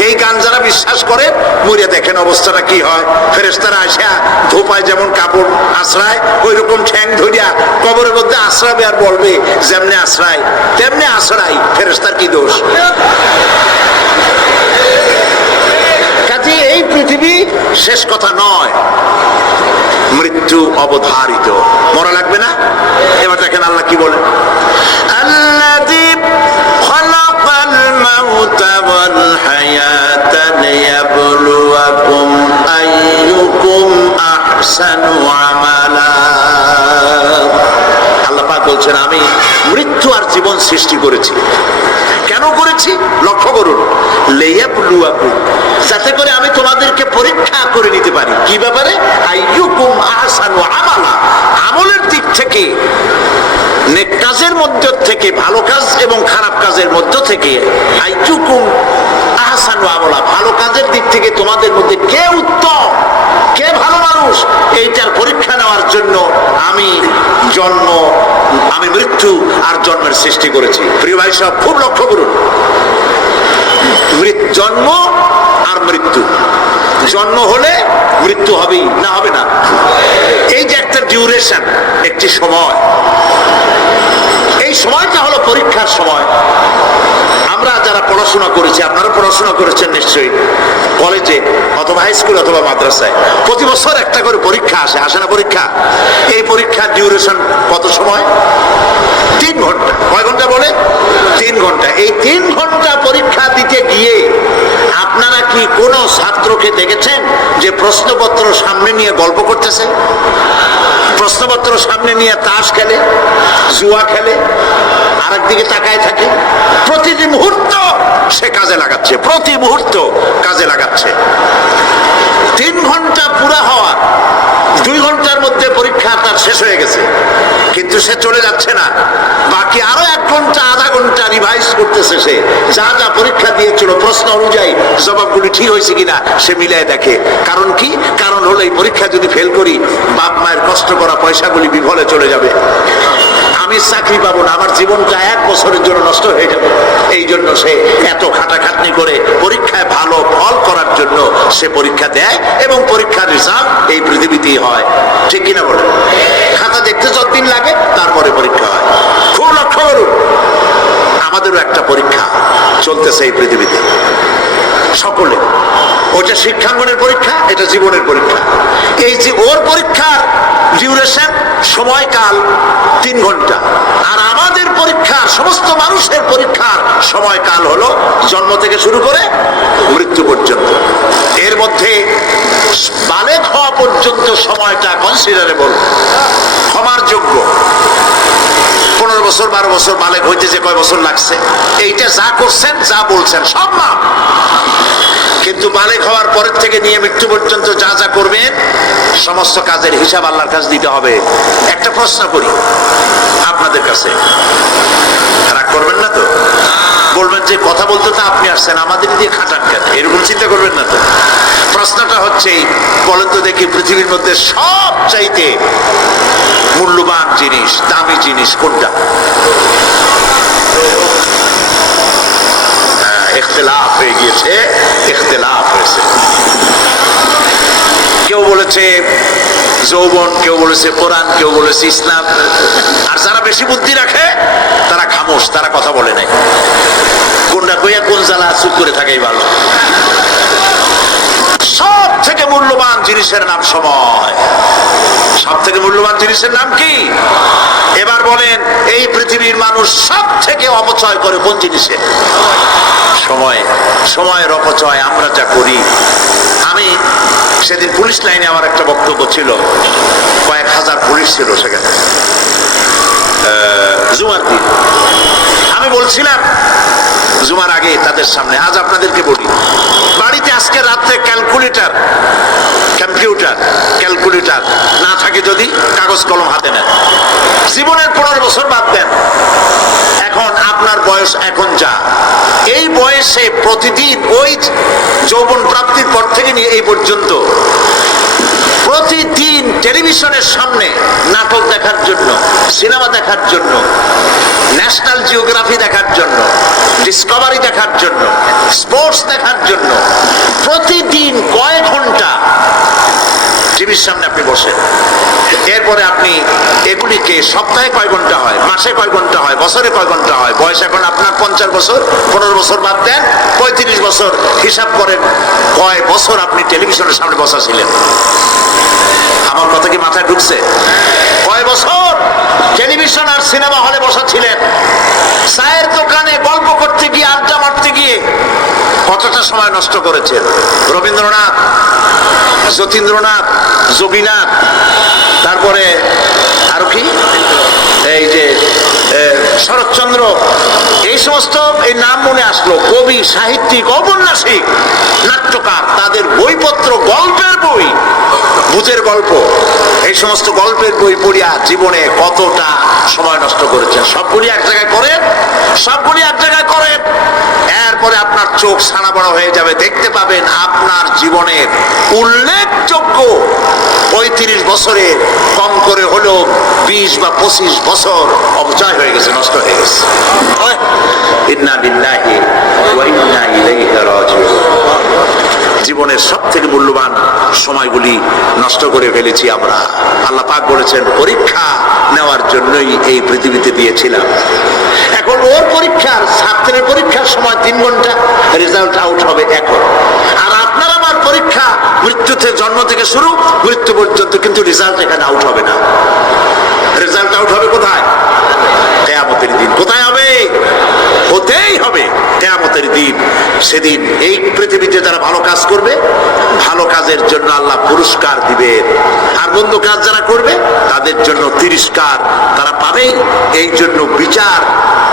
এই গান যারা বিশ্বাস করে মরিয়া দেখেন অবস্থাটা কি হয়। ফেরেশতারা আসা ধোপায় যেমন কাপড় আশ্রায় ওই রকম ঠ্যাং ধরিয়া কবরের মধ্যে আশ্রাবে আর বলবে যেমনি আশ্রায় তেমনি আশ্রাই, ফেরেশতার কি দোষ? কাজে এই পৃথিবী শেষ কথা নয়, মৃত্যু অবধারিত, মরা লাগবে না। এবার দেখেন আল্লাহ কি বলেন, আল্লাযী খালাকাল মাউতা ওয়াল হায়াতা লিয়াবলুয়াকুম আইয়ুকুম আহসানু আমালা। আল্লাহ পাক বলছেন আমি মৃত্যু আর জীবন সৃষ্টি করেছি। কেন করেছি লক্ষ্য করুন, লিয়াবলুয়াকুম, যাতে করে আমি তোমাদেরকে পরীক্ষা করে নিতে পারি। কি ব্যাপারে? আইয়ুকুম আহসানু আমালা, আমলের দিক থেকে, নেক কাজের মধ্য থেকে, ভালো কাজ এবং খারাপ কাজের মধ্য থেকে, আইয়ুকুম আহসানু আমালা, ভালো কাজের দিক থেকে তোমাদের মধ্যে কে উত্তম, কে ভালো মানুষ, এইটার পরীক্ষা নেওয়ার জন্য আমি মৃত্যু আর জন্মের সৃষ্টি করেছি। প্রিয় ভাই সব খুব লক্ষ্য করুন, জন্ম আর মৃত্যু, জন্ম হলে মৃত্যু হবেই, না হবে না? এই যে একটা ডিউরেশন, একটি সময়, এই সময়টা হলো পরীক্ষার সময়। আমরা যারা পড়াশোনা করেছি, আপনারা পড়াশোনা করেছেন নিশ্চয়ই, কলেজে অথবা হাই স্কুল অথবা মাদ্রাসায় প্রতি বছর একটা করে পরীক্ষা আসে না পরীক্ষা? এই পরীক্ষার ডিউরেশন কত সময়? 3 ঘন্টা। কয় ঘন্টা বলে? 3 ঘন্টা। এই 3 ঘন্টা পরীক্ষা দিতে গিয়ে আপনারা কি কোন ছাত্রকে দেখেছেন যে প্রশ্নপত্র সামনে নিয়ে গল্প করতেছে, প্রশ্নপত্র সামনে নিয়ে তাস খেলে, জুয়া খেলে, আরেক দিকে তাকায় থাকে? প্রতিটি মুহূর্ত সে কাজে লাগাচ্ছে, প্রতি মুহূর্ত কাজে লাগাচ্ছে। 3 ঘন্টা পুরা হওয়ার 2 ঘন্টার মধ্যে পরীক্ষা তার শেষ হয়ে গেছে, কিন্তু সে চলে যাচ্ছে না, বাকি আরো 1 ঘন্টা আধা ঘন্টা রিভাইজ করতেছে। সে যা যা পরীক্ষা দিয়েছিল প্রশ্ন অনুযায়ী জবাবগুলি ঠিক হয়েছে কিনা সে মিলাই দেখে। কারণ কি? কারণ হলো এই পরীক্ষা যদি ফেল করি, বাপ মায়ের কষ্ট করা পয়সাগুলি বিফলে চলে যাবে, আমি চাকরি পাবো না, আমার জীবনটা 1 বছরের জন্য নষ্ট হয়ে যাবে। এই জন্য সে এত খাটাখাটনি করে পরীক্ষায় ভালো ফল করার জন্য সে পরীক্ষা দেয়, এবং পরীক্ষার রেজাল্ট এই পৃথিবীতেই হয়। ঠিক কিনা বলে? খাতা দেখতে যতদিন লাগে তারপরে পরীক্ষা হয়। খুব লক্ষ্য করুন, আমাদেরও একটা পরীক্ষা চলতেছে এই পৃথিবীতে সকলে। ওটা শিক্ষাঙ্গনের পরীক্ষা, এটা জীবনের পরীক্ষা। এই যে ওর পরীক্ষার ডিউরেশন, সময়কাল 3 ঘন্টা, আর আমাদের পরীক্ষার, সমস্ত মানুষের পরীক্ষার সময়কাল হলো জন্ম থেকে শুরু করে মৃত্যু পর্যন্ত। এর মধ্যে বালেগ হওয়া পর্যন্ত সময়টা কনসিডারেবল, ক্ষমার যোগ্য। 15 বছর 12 বছর বালেগ হইতে যে কয় বছর লাগছে, এইটা যা করছেন যা বলছেন সব মা। কিন্তু বালেগ হওয়ার পরের থেকে নিয়ে মৃত্যু পর্যন্ত যা যা করবেন সমস্ত কাজের হিসাব আল্লাহর কাছে দিতে হবে। একটা প্রশ্ন করি আপনাদের কাছে, রাগ করবেন না তো? বলবেন যে কথা বলতে তো আপনি আসছেন, আমাদের দিয়ে খাটান কেন, এরকম চিন্তা করবেন না তো? প্রশ্নটা হচ্ছে, বলেন তো দেখি পৃথিবীর মধ্যে সব চাইতে মূল্যবান জিনিস, দামি জিনিস কোনটা? ইখতিলাফ হয়ে গিয়েছে, ইখতিলাফ হয়েছে। কেউ বলেছে যৌবন, কেউ বলেছে কোরআন, কেউ বলেছে ইসলাম। আর যারা বেশি বুদ্ধি রাখে তারা খামোশ, তারা কথা বলে নাই। কোনটা কইয়া কোন জ্বালা চুপ করে থাকাই ভালো। সব থেকে মূল্যবান জিনিসের নাম সময়। সব থেকে মূল্যবান জিনিসের নাম কি? এবার বলেন, এই পৃথিবীর মানুষ সব থেকে অপচয় করে কোন জিনিসে? সময়। সময়ের অপচয় আমরা যা করি। আমি সেদিন পুলিশ লাইনে আমার একটা বক্তব্য ছিল, কয়েক হাজার পুলিশ ছিল সেখানে, জুমার দিন। আমি বলছিলাম জুমার আগে তাদের সামনে, আজ আপনাদেরকে বলি, বাড়িতে আজকে রাত্রে কম্পিউটার না থাকে যদি কাগজ কলম হাতে নেন। জীবনের 15 বছর বাদ দেন, এখন আপনার বয়স বয়স এখন যা, এই বয়সে প্রতিদিন ওই যৌবন প্রাপ্তির পর থেকে নিয়ে এই পর্যন্ত প্রতিদিন টেলিভিশনের সামনে নাটক দেখার জন্য, সিনেমা দেখার জন্য, ন্যাশনাল জিওগ্রাফি দেখার জন্য, ডিসকভারি দেখার জন্য, স্পোর্টস দেখার জন্য প্রতিদিন কয়েক ঘন্টা টিভির সামনে আপনি বসেন। এরপরে আপনি এগুলিকে সপ্তাহে কয় ঘন্টা হয়, মাসে কয় ঘন্টা হয়, বছরে কয় ঘন্টা হয়, বয়স এখন আপনার 50 বছর, 15 বছর বাদ দেন, 35 বছর, হিসাব করেন কয় বছর আপনি টেলিভিশনের সামনে বসা ছিলেন। আমার কথা কি মাথায় ঢুকছে? কয় বছর টেলিভিশন আর সিনেমা হলে বসা ছিলেন? চায়ের দোকানে গল্প করতে গিয়ে, আড্ডা মারতে গিয়ে কতটা সময় নষ্ট করেছেন? রবীন্দ্রনাথ, যতীন্দ্রনাথ, যোগীনাথ, তারপরে আরো কি, এই যে শরৎচন্দ্র, এই সমস্ত এই নাম মনে আসলো, কবি, সাহিত্যিক, ঔপন্যাসিক, নাট্যকার, তাদের বইপত্র, গল্পের বই, ভূতের গল্প, এই সমস্ত গল্পের বই পড়িয়া জীবনে কতটা সময় নষ্ট করেছেন। সবগুলি এক জায়গায় করেন, সবগুলি এক জায়গায় করেন, এরপরে আপনার চোখ ছানা বড় হয়ে যাবে, দেখতে পাবেন আপনার জীবনের উল্লেখযোগ্য 35 বছরে কম করে হলেও 20 বা 25 বছর অপচয় হয়ে গেছে, নষ্ট হয়ে গেছে। ইন্না লিল্লাহি ওয়া ইন্না ইলাইহি রাজিউন। জীবনের সব থেকে মূল্যবান সময়গুলি নষ্ট করে ফেলেছি আমরা। আল্লাহ পাক বলেছেন, পরীক্ষা নেওয়ার জন্যই এই পৃথিবীতে দিয়েছিলাম। এখন ওর পরীক্ষার, ছাত্রের পরীক্ষার সময় 3 ঘন্টা, রেজাল্ট আউট হবে এখন। আর আপনার আমার পরীক্ষা মৃত্যুতে, জন্ম থেকে শুরু মৃত্যু পর্যন্ত, কিন্তু রেজাল্ট এখানে আউট হবে না। রেজাল্ট আউট হবে কোথায়? কিয়ামতের দিন। কোথায় হবে? হতেই হবে কিয়ামতের দিন। সেদিন এই পৃথিবীতে যারা ভালো কাজ করবে, ভালো কাজের জন্য আল্লাহ পুরস্কার দিবেন, আর মন্দ কাজ যারা করবে তাদের জন্য তিরস্কার তারা পাবেই। এই জন্য বিচার,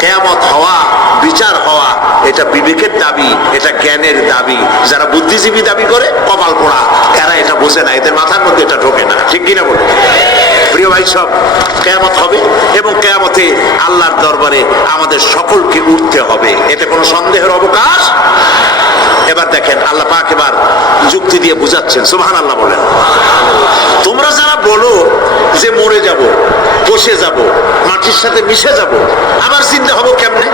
কিয়ামত হওয়া, বিচার হওয়া, এটা বিবেকের দাবি, এটা জ্ঞানের দাবি। যারা বুদ্ধিজীবী দাবি করে, কপাল পোড়া, এরা এটা বোঝে না, এদের মাথার মধ্যে এটা ঢোকে না। ঠিক কিনা বল? প্রিয় ভাই সব, কিয়ামত হবে এবং কিয়ামতে আল্লাহর দরবারে আমাদের সকলকে উঠতে হবে, এতে কোনো সন্দেহের অবকাশ। এবার দেখেন আল্লাহ পাক এবার যুক্তি দিয়ে বুঝাচ্ছেন, সুবহানাল্লাহ বলেন। তোমরা যারা বলো যে মরে যাব, বসে যাব, মাটির সাথে মিশে যাব, আবার জিন্দা হব কেমনে?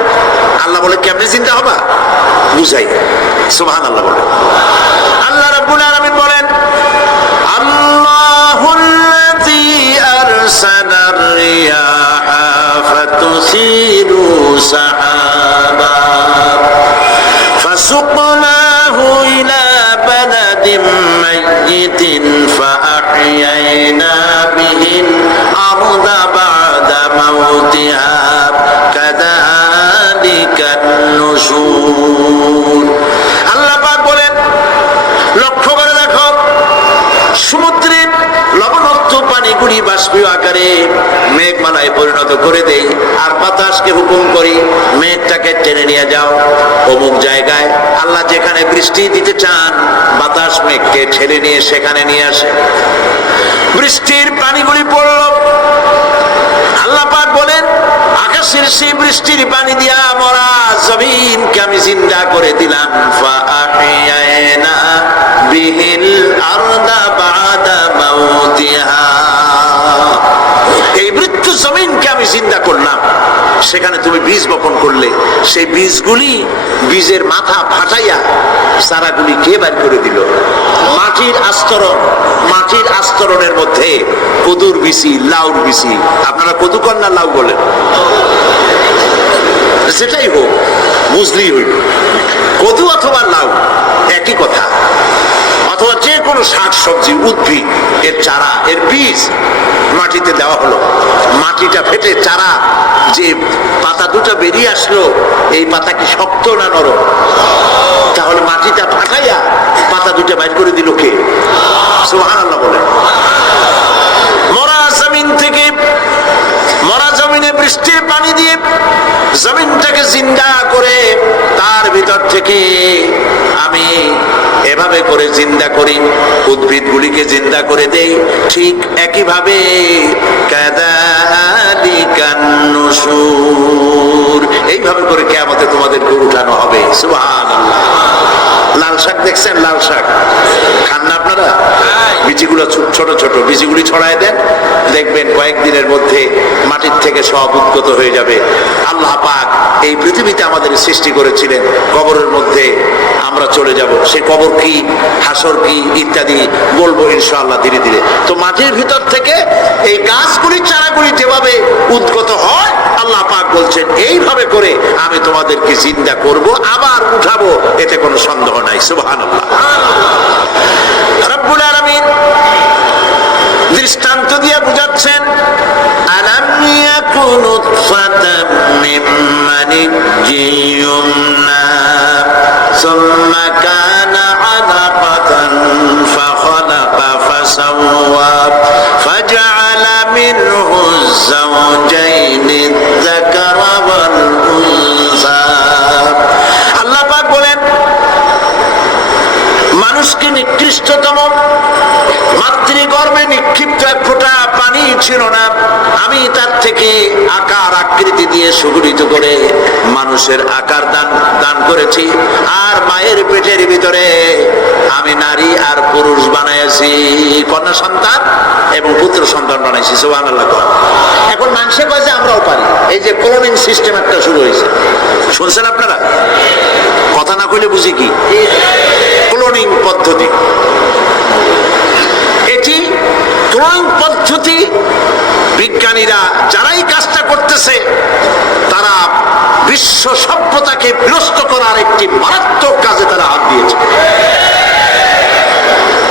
আল্লাহ বলে, কেমনে জিন্দা হবা বুঝাই। সুবহানাল্লাহ বলেন। আল্লাহ রাব্বুল আলামিন বলেন, আল্লাহুল্লাযী আরসালার রিয়াহা ফাতুসিরু সাহাবা ফাসুকনাহু ইলা বালাদিন মাইয়িতিন ফাআহইয়ানা বিহিল আরদা বা'দা মাউতিহা কাযালিকান নুশুর। আল্লাহ পাক বলেন, লক্ষ্য করে দেখো, সমুদ্রের লবণাক্ত পানিগুলি বাষ্পীয় আকারে মেঘমালায় পরিণত করে দেই, আর বাতাসকে হুকুম করি মেঘটাকে টেনে নিয়ে যাও অমুক জায়গায়। আল্লাহ যেখানে বৃষ্টি দিতে চান, বাতাস মেঘকে ঠেলে নিয়ে সেখানে নিয়ে আসে। বৃষ্টির পানিগুলি পড়ল, আল্লাহ পাক বলেন, আকাশের সেই বৃষ্টির পানি দিয়া মরা জমিনকে আমি জিন্দা করে দিলাম। ফাআহইয়ানা বিহিল আরদা বা'দা মাউতিহা। এই মৃত্যু জমিনকে আমি জিন্দা করলাম, সেখানে তুমি বীজ বপন করলে, সেই বীজগুলি, বীজের মাথা ফাটাইয়া চারাগুলি কে বের করে দিল? মাটির আস্তরণ, মাটির আস্তরণের মধ্যে কদুর বিচি, লাউর বিচি, আপনারা কদু কন না লাউ বলেন, সেটাই হোক, বুঝলেই হইল, কদু অথবা লাউ একই কথা। অথবা যে কোনো শাক সবজি, উদ্ভিদ, এর চারা, এর বীজ মাটিতে দেওয়া হলো, মাটিটা ফেটে চারা, যে পাতা দুটো বেরিয়ে আসলো, এই পাতা কি শক্ত না নরম? তাহলে মাটিটা ফাটাইয়া পাতা দুটো বাইর করে দিল কে? সুবহানাল্লাহ বলেন। মরা জমিন থেকে, মরা জমিনে বৃষ্টির পানি দিয়ে জমিনটাকে জিন্দা করে, তার ভিতর থেকে আমি এভাবে করে জিন্দা করি, উদ্ভিদগুলিকে জিন্দা করে দেই। ঠিক একইভাবে কাদা যালিকান নুশুর। এইভাবে করে কিয়ামতে তোমাদেরকে উঠানো হবে। সুবহানাল্লাহ। লাল শাক দেখছেন? লাল শাক খান না আপনারা? বীজগুলো ছোট ছোট, বীজগুলি ছড়ায় দেন, দেখবেন কয়েকদিনের মধ্যে মাটির থেকে সব উদ্গত হয়ে যাবে। আল্লাহ পাক এই পৃথিবীতে আমাদের সৃষ্টি করেছিলেন, কবরের মধ্যে আমরা চলে যাব। সে কবর কি, হাসর কি ইত্যাদি বলবো ইনশাআল্লাহ ধীরে ধীরে। তো মাটির ভিতর থেকে এই গাছগুলি, চারাগুলি যেভাবে উদ্গত হয়, আল্লাহ পাক বলছেন এইভাবে করে আমি তোমাদেরকে জিন্দা করব, আবার উঠাবো, এতে কোনো সন্দেহ নাই। সুবহানাল্লাহ। রব্বুল আলামিন দৃষ্টান্ত দিয়ে বুঝাচ্ছেন, আলাম ইয়াকুনু ফাতাম মিন মানিয়্যুমনা সুম্মা কানা আলাকাতান ফাখালাকা ফাসাওয়া ফাজআলা মিনহু যাওজাইনি যাকারা ওয়াল উনসা। আল্লাহ পাক বলেন, মানুষকে নিকৃষ্টতম মাতৃগর্ভে নিক্ষিপ্ত এক ফোঁটা পানি ছিল না, আমি তার থেকে আকার আকৃতি দিয়ে সুগঠিত করে মানুষের আকার দান করেছি, আর মায়ের পেটের ভিতরে আমি নারী আর পুরুষ বানাইছি, কন্যা সন্তান এবং পুত্র সন্তান বানাইছি। সুবহানাল্লাহ। এখন মানুষে কয় যে আমরাও পারি। এই যে ক্লোনিং সিস্টেম একটা শুরু হয়েছে, শুনছেন আপনারা? কথা না কইলে বুঝি কি ক্লোনিং পদ্ধতি। এটি ক্লোনিং পদ্ধতি বিজ্ঞানীরা যারাই কাজটা করতেছে, তারা বিশ্ব সভ্যতাকে বিনষ্ট করার একটি মারাত্মক কাজে তারা হাত দিয়েছে।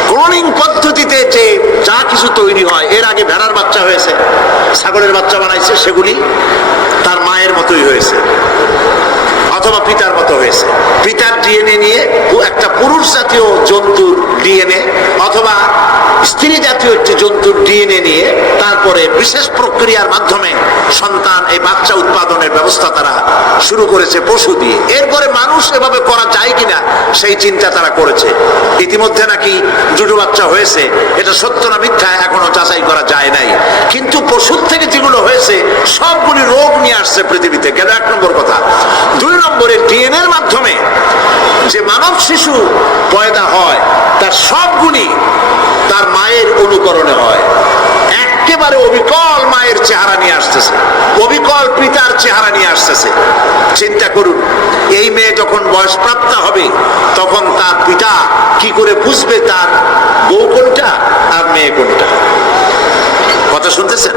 ক্লোনিং পদ্ধতিতে যে যা কিছু তৈরি হয়, এর আগে ভেড়ার বাচ্চা হয়েছে, ছাগলের বাচ্চা বানাইছে, সেগুলি তার মায়ের মতোই হয়েছে অথবা পিতার মতো হয়েছে। পিতার ডিএনএ নিয়ে একটা পুরুষ জাতীয় জন্তুর ডিএনএ অথবা স্ত্রী জাতীয় একটি জন্তুর ডিএনএ নিয়ে তারপরে বিশেষ প্রক্রিয়ার মাধ্যমে সন্তান, এই বাচ্চা উৎপাদনের ব্যবস্থা তারা শুরু করেছে পশু দিয়ে। এরপরে মানুষ এভাবে করা যায় কিনা সেই চিন্তা তারা করেছে। ইতিমধ্যে নাকি দুটো বাচ্চা হয়েছে, এটা সত্য না মিথ্যা এখনো যাচাই করা যায় নাই। কিন্তু পশুর থেকে যেগুলো হয়েছে সবগুলি রোগ নিয়ে আসছে পৃথিবীতে, গেল এক নম্বর কথা। দুই নম্বরে ডিএনএর মাধ্যমে যে মানব শিশু পয়দা হয়, তার সবগুলি তার মায়ের অনুকরণে হয়। একেবারে অবিকল মায়ের চেহারা নিয়ে আসতেছে, অবিকল পিতার চেহারা নিয়ে আসতেছে। চিন্তা করুন, এই মেয়ে যখন বয়সপ্রাপ্তা হবে, তখন তার পিতা কি করে বুঝবে তার বউ কোনটা আর মেয়ে কোনটা? কথা শুনতেছেন?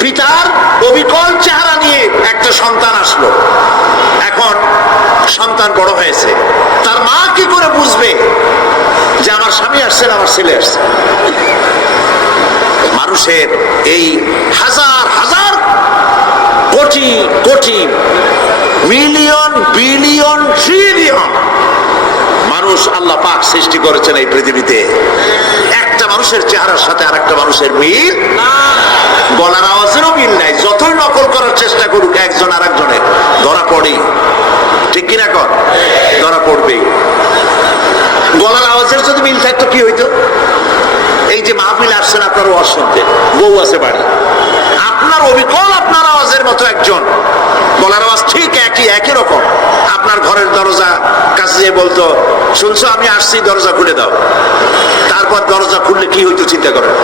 পিতার অবিকল চেহারা নিয়ে একটা সন্তান আসলো, এখন সন্তান বড় হয়েছে, তার মা কি করে বুঝবে যে আমার স্বামী আসছে না আমার ছেলে আসছে? মানুষের এই হাজার হাজার crore crore million billion trillion মানুষ আল্লাহ পাক সৃষ্টি করেছেন এই পৃথিবীতে, একটা মানুষের চেহারার সাথে আরেকটা মানুষের মিল না, গলার আওয়াজেরও মিল নাই। যতই নকল করার চেষ্টা করুক একজন আরেকজনের, ধরা পড়েই। ঠিক কিনা কর? ধরা পড়বেই। গলার আওয়াজের যদি মিল থাকতো কি হইতো? এই যে মাহফিল আসছেন আপনার ওয়াজ শুনতে, বউ আছে বাড়ি, আপনার অবিকল আপনার আওয়াজের মতো একজন, গলার আওয়াজ ঠিক একই রকম, আপনার ঘরের দরজা কাছে যে বলতো, শুনছো আমি আসছি, দরজা খুলে দাও। তারপর দরজা খুললে কি হইতো চিন্তা করেন?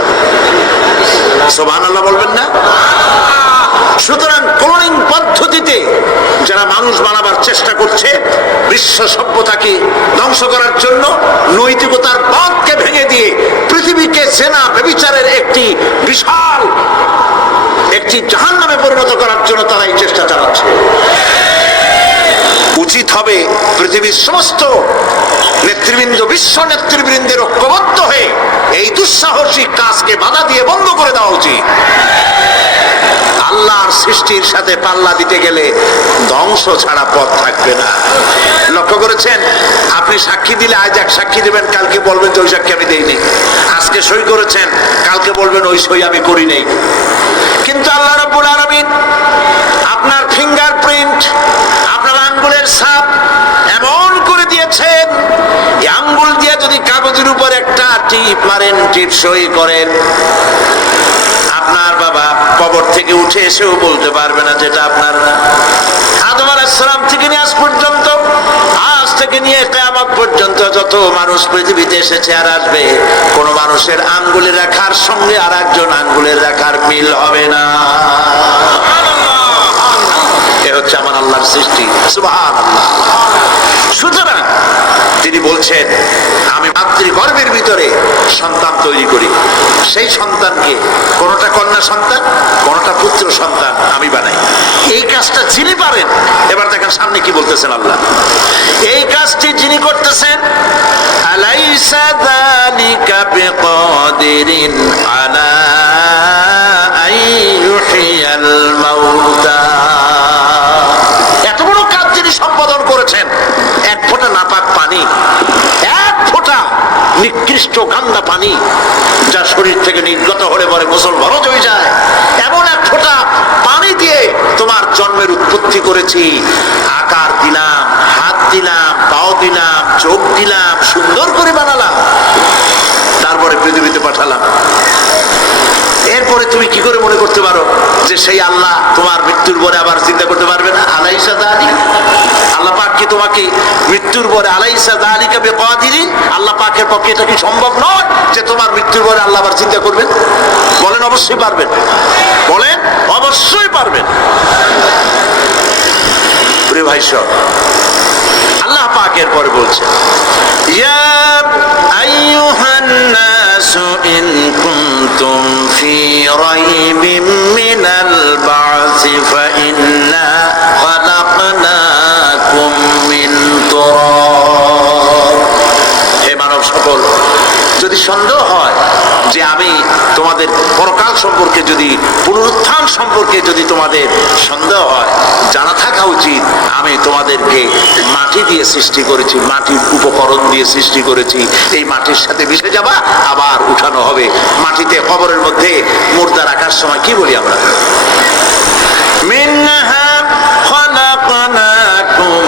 সুবহানাল্লাহ বলবেন না? সুতরাং ক্লোনিং পদ্ধতিতে যারা মানুষ বানাবার চেষ্টা করছে, বিশ্ব সভ্যতাকে ধ্বংস করার জন্য, নৈতিকতার বাঁধকে ভেঙে দিয়ে পৃথিবীকে জেনা ব্যভিচারের একটি বিশাল একটি জাহান্নামে পরিণত করার জন্য তারা এই চেষ্টা চালাচ্ছে। উচিত হবে পৃথিবীর সমস্ত নেতৃবৃন্দ, বিশ্ব নেতৃবৃন্দের ঐক্যবদ্ধ হয়ে এই দুঃসাহসিক কাজকে বাধা দিয়ে বন্ধ করে দেওয়া উচিত। আল্লাহর সৃষ্টির সাথে পাল্লা দিতে গেলে ধ্বংস ছাড়া পথ থাকবে না। লক্ষ্য করেছেন? আপনি সাক্ষী দিলে আজ এক সাক্ষী দেবেন, কালকে বলবেন যে ওই সাক্ষী আমি দেইনি। আজকে সই করেছেন, কালকে বলবেন ওই সই আমি করি নাই। কিন্তু আল্লাহ রাব্বুল আলামিন আপনার ফিঙ্গারপ্রিন্ট, আপনার আঙ্গুলের ছাপ এমন করে দিয়েছেন, এই আঙ্গুল দিয়ে যদি কাগজের উপর একটা টিপ মারেন, টিপ সই করেন, আপনার বাবা কবর থেকে উঠে এসেও বলতে পারবে না যেটা আপনার না। আদম আলাইহিস সালাম থেকে নিয়ে আজ পর্যন্ত, আজ থেকে নিয়ে কিয়ামত পর্যন্ত যত মানুষ পৃথিবীতে এসেছে আর আসবে, কোন মানুষের আঙ্গুলের রেখার সঙ্গে আর একজন আঙ্গুলের রেখার মিল হবে না। এ হচ্ছে আমার আল্লাহর সৃষ্টি, সুবহানাল্লাহ। সুতরাং তিনি বলছেন, আমি মাতৃগর্ভের ভিতরে সন্তান তৈরি করি, সেই সন্তানকে কোনটা কন্যা সন্তান, কোনটা পুত্র সন্তান আমি বানাই। এই কাজটা যিনি পারেন, এবার দেখেন সামনে কি বলতেছেন আল্লাহ, এই কাজটি যিনি করতেছেন, আলাইসা যালিকা বিকাদিরিন আলা আইয়ুহিয়াল মাউতা। এত বড় কাজ যিনি সম্পাদন করেছেন, এক ফোঁটা নাপাক পানি, এক ফোঁটা নিকৃষ্ট গান্দা পানি যা শরীর থেকে নির্গত হলে পরে গোসল ফরজ হয়ে যায়, এমন এক ফোঁটা পানি দিয়ে তোমার জন্মের উৎপত্তি করেছি, আকার দিলাম, হাত দিলাম, পাও দিলাম, চোখ দিলাম, সুন্দর করে বানালাম, তারপরে পৃথিবীতে পাঠালাম। এরপরে তুমি কি করে মনে করতে পারো যে সেই আল্লাহ তোমার মৃত্যুর পরে আবার চিন্তা করতে পারবে না? আলাইসা যালিক, আল্লাহ পাক কি তোমাকে মৃত্যুর পরে, আলাইসা যালিকা বিকাদিরিন, আল্লাহ পাকের পক্ষে এটা কি সম্ভব নয় যে তোমার মৃত্যুর পরে আল্লাহ আবার চিন্তা করবেন? বলেন অবশ্যই পারবেন, বলেন অবশ্যই পারবেন। প্রিয় ভাই সব, আল্লাহ পাক এর পরে বলছে, ইয়া আইয়ুহান নাসু ইন কুনতুম ফি রাইবিম মিনাল বা'সি ফাইন্না খালাকনাকুম মিন তুরাব। হে মানব সকল, যদি সন্দেহ হয় যে আমি তোমাদের পরকাল সম্পর্কে, যদি পুনরুত্থান সম্পর্কে যদি তোমাদের সন্দেহ হয়, জানা থাকা উচিত আমি তোমাদেরকে মাটি দিয়ে সৃষ্টি করেছি, মাটির উপকরণ দিয়ে সৃষ্টি করেছি। এই মাটির সাথে মিশে যাবা, আবার উঠানো হবে। মাটিতে কবরের মধ্যে মুর্দা রাখার সময় কি বলি আমরা? মিনহা খালাকনাকুম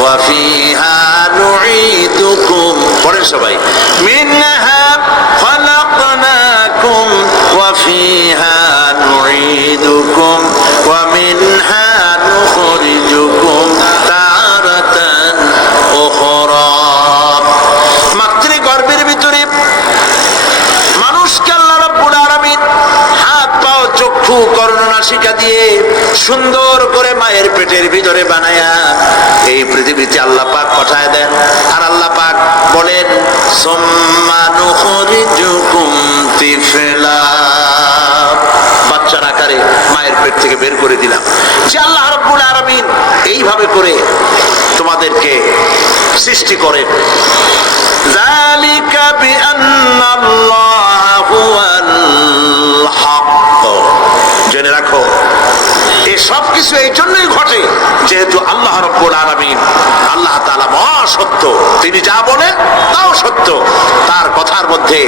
ওয়া ফিহা নুঈদুকুম। পড়েন সবাই, মিনহা খালাকনাকুম ওয়া ফিহা নুঈদুকুম ওয়া মিনহা নুখরিজুকুম তারাতান উখরা। মাতৃগর্ভের ভিতরে মানুষকে আল্লাহ রাব্বুল আলামিন হাত পাও চক্ষু কর্ণনাসিকা দিয়ে সুন্দর করে মায়ের পেটের ভিতরে বানায়া এই পৃথিবীতে আল্লাহ পাক পাঠায় দেন। আর আল্লাহ পাক বলেন, সুম্মা নুখরিজুকুম তিফলা, বাচ্চার আকারে মায়ের পেট থেকে বের করে দিলাম। যে আল্লাহ রাব্বুল আলামিন এইভাবে করে তোমাদেরকে সৃষ্টি করেন। যালিকা বিআন্নাল্লাহ হুয়াল হক। জেনে রাখো, এই সব কিছু এই জন্যই ঘটে যেহেতু আল্লাহ রাব্বুল আলামিন, আল্লাহ তাআলা মহা সত্য, তিনি যা বলেন তাও সত্য, তার কথার মধ্যে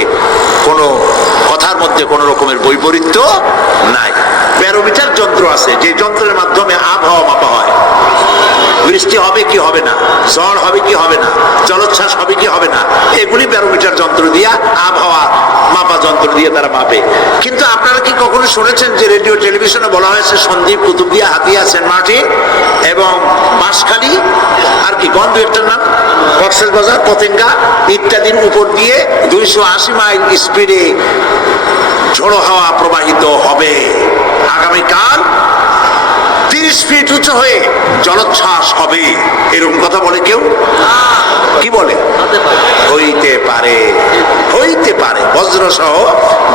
কোনো রকমের বৈপরীত্য নাই। ব্যারোমিটার যন্ত্র আছে, যে যন্ত্রের মাধ্যমে আবহাওয়া মাপা হয়, বৃষ্টি হবে কি হবে না, ঝড় হবে কি হবে না, জলোচ্ছ্বাস হবে কি হবে না, এগুলি ব্যারোমিটার যন্ত্র দিয়া, আবহাওয়া মাপা যন্ত্র দিয়ে তারা মাপে। কিন্তু আপনারা কি কখনো শুনেছেন যে রেডিও টেলিভিশনে বলা হয়েছে সন্দ্বীপ, কুতুবদিয়া, হাতিয়া, সেন্ট মার্টিন এবং বাঁশখালী, আর কি গন্ধ একটার নাম, কক্সবাজার, পতেঙ্গা ইত্যাদির উপর দিয়ে 280 মাইল স্পিডে ঝোড়ো হাওয়া প্রবাহিত হবে। আগামীকাল 30 ফিট উঁচু হয়ে জলোচ্ছ্বাস হবে, এরকম কথা বলে কেউ? কি বলে? হইতে পারে, হইতে পারে, বজ্র সহ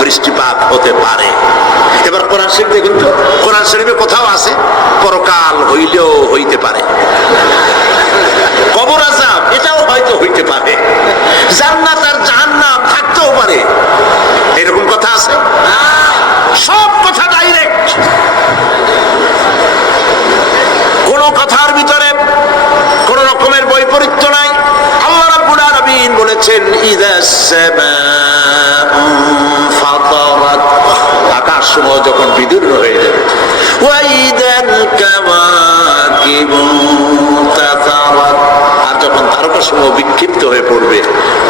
বৃষ্টিপাত হতে পারে। এবার কোরআন শরীফ দেখুন তো, কোরআন শরীফে কোথাও আছে পরকাল হইলেও হইতে পারে, কবর আযাব এটাও হয়তো হইতে পারে, জান্নাত আর জাহান্নাম থাকতেও পারে, এরকম কথা আছে? সব কথা ডাইরেক্ট, কোন কথার ভিতরে কোন রকমের বৈপরীত্য নাই। আল্লাহ রাব্বুল আলামিন বলেছেন, ইযাস সামাউ ফাতারাত, আকাশ সমূহ যখন বিদীর্ণ হয়ে যাবে, ওয়া ইযাল কাওয়াকিবু তাতারাত, আর যখন তারকা সমূহ বিক্ষিপ্ত হয়ে পড়বে,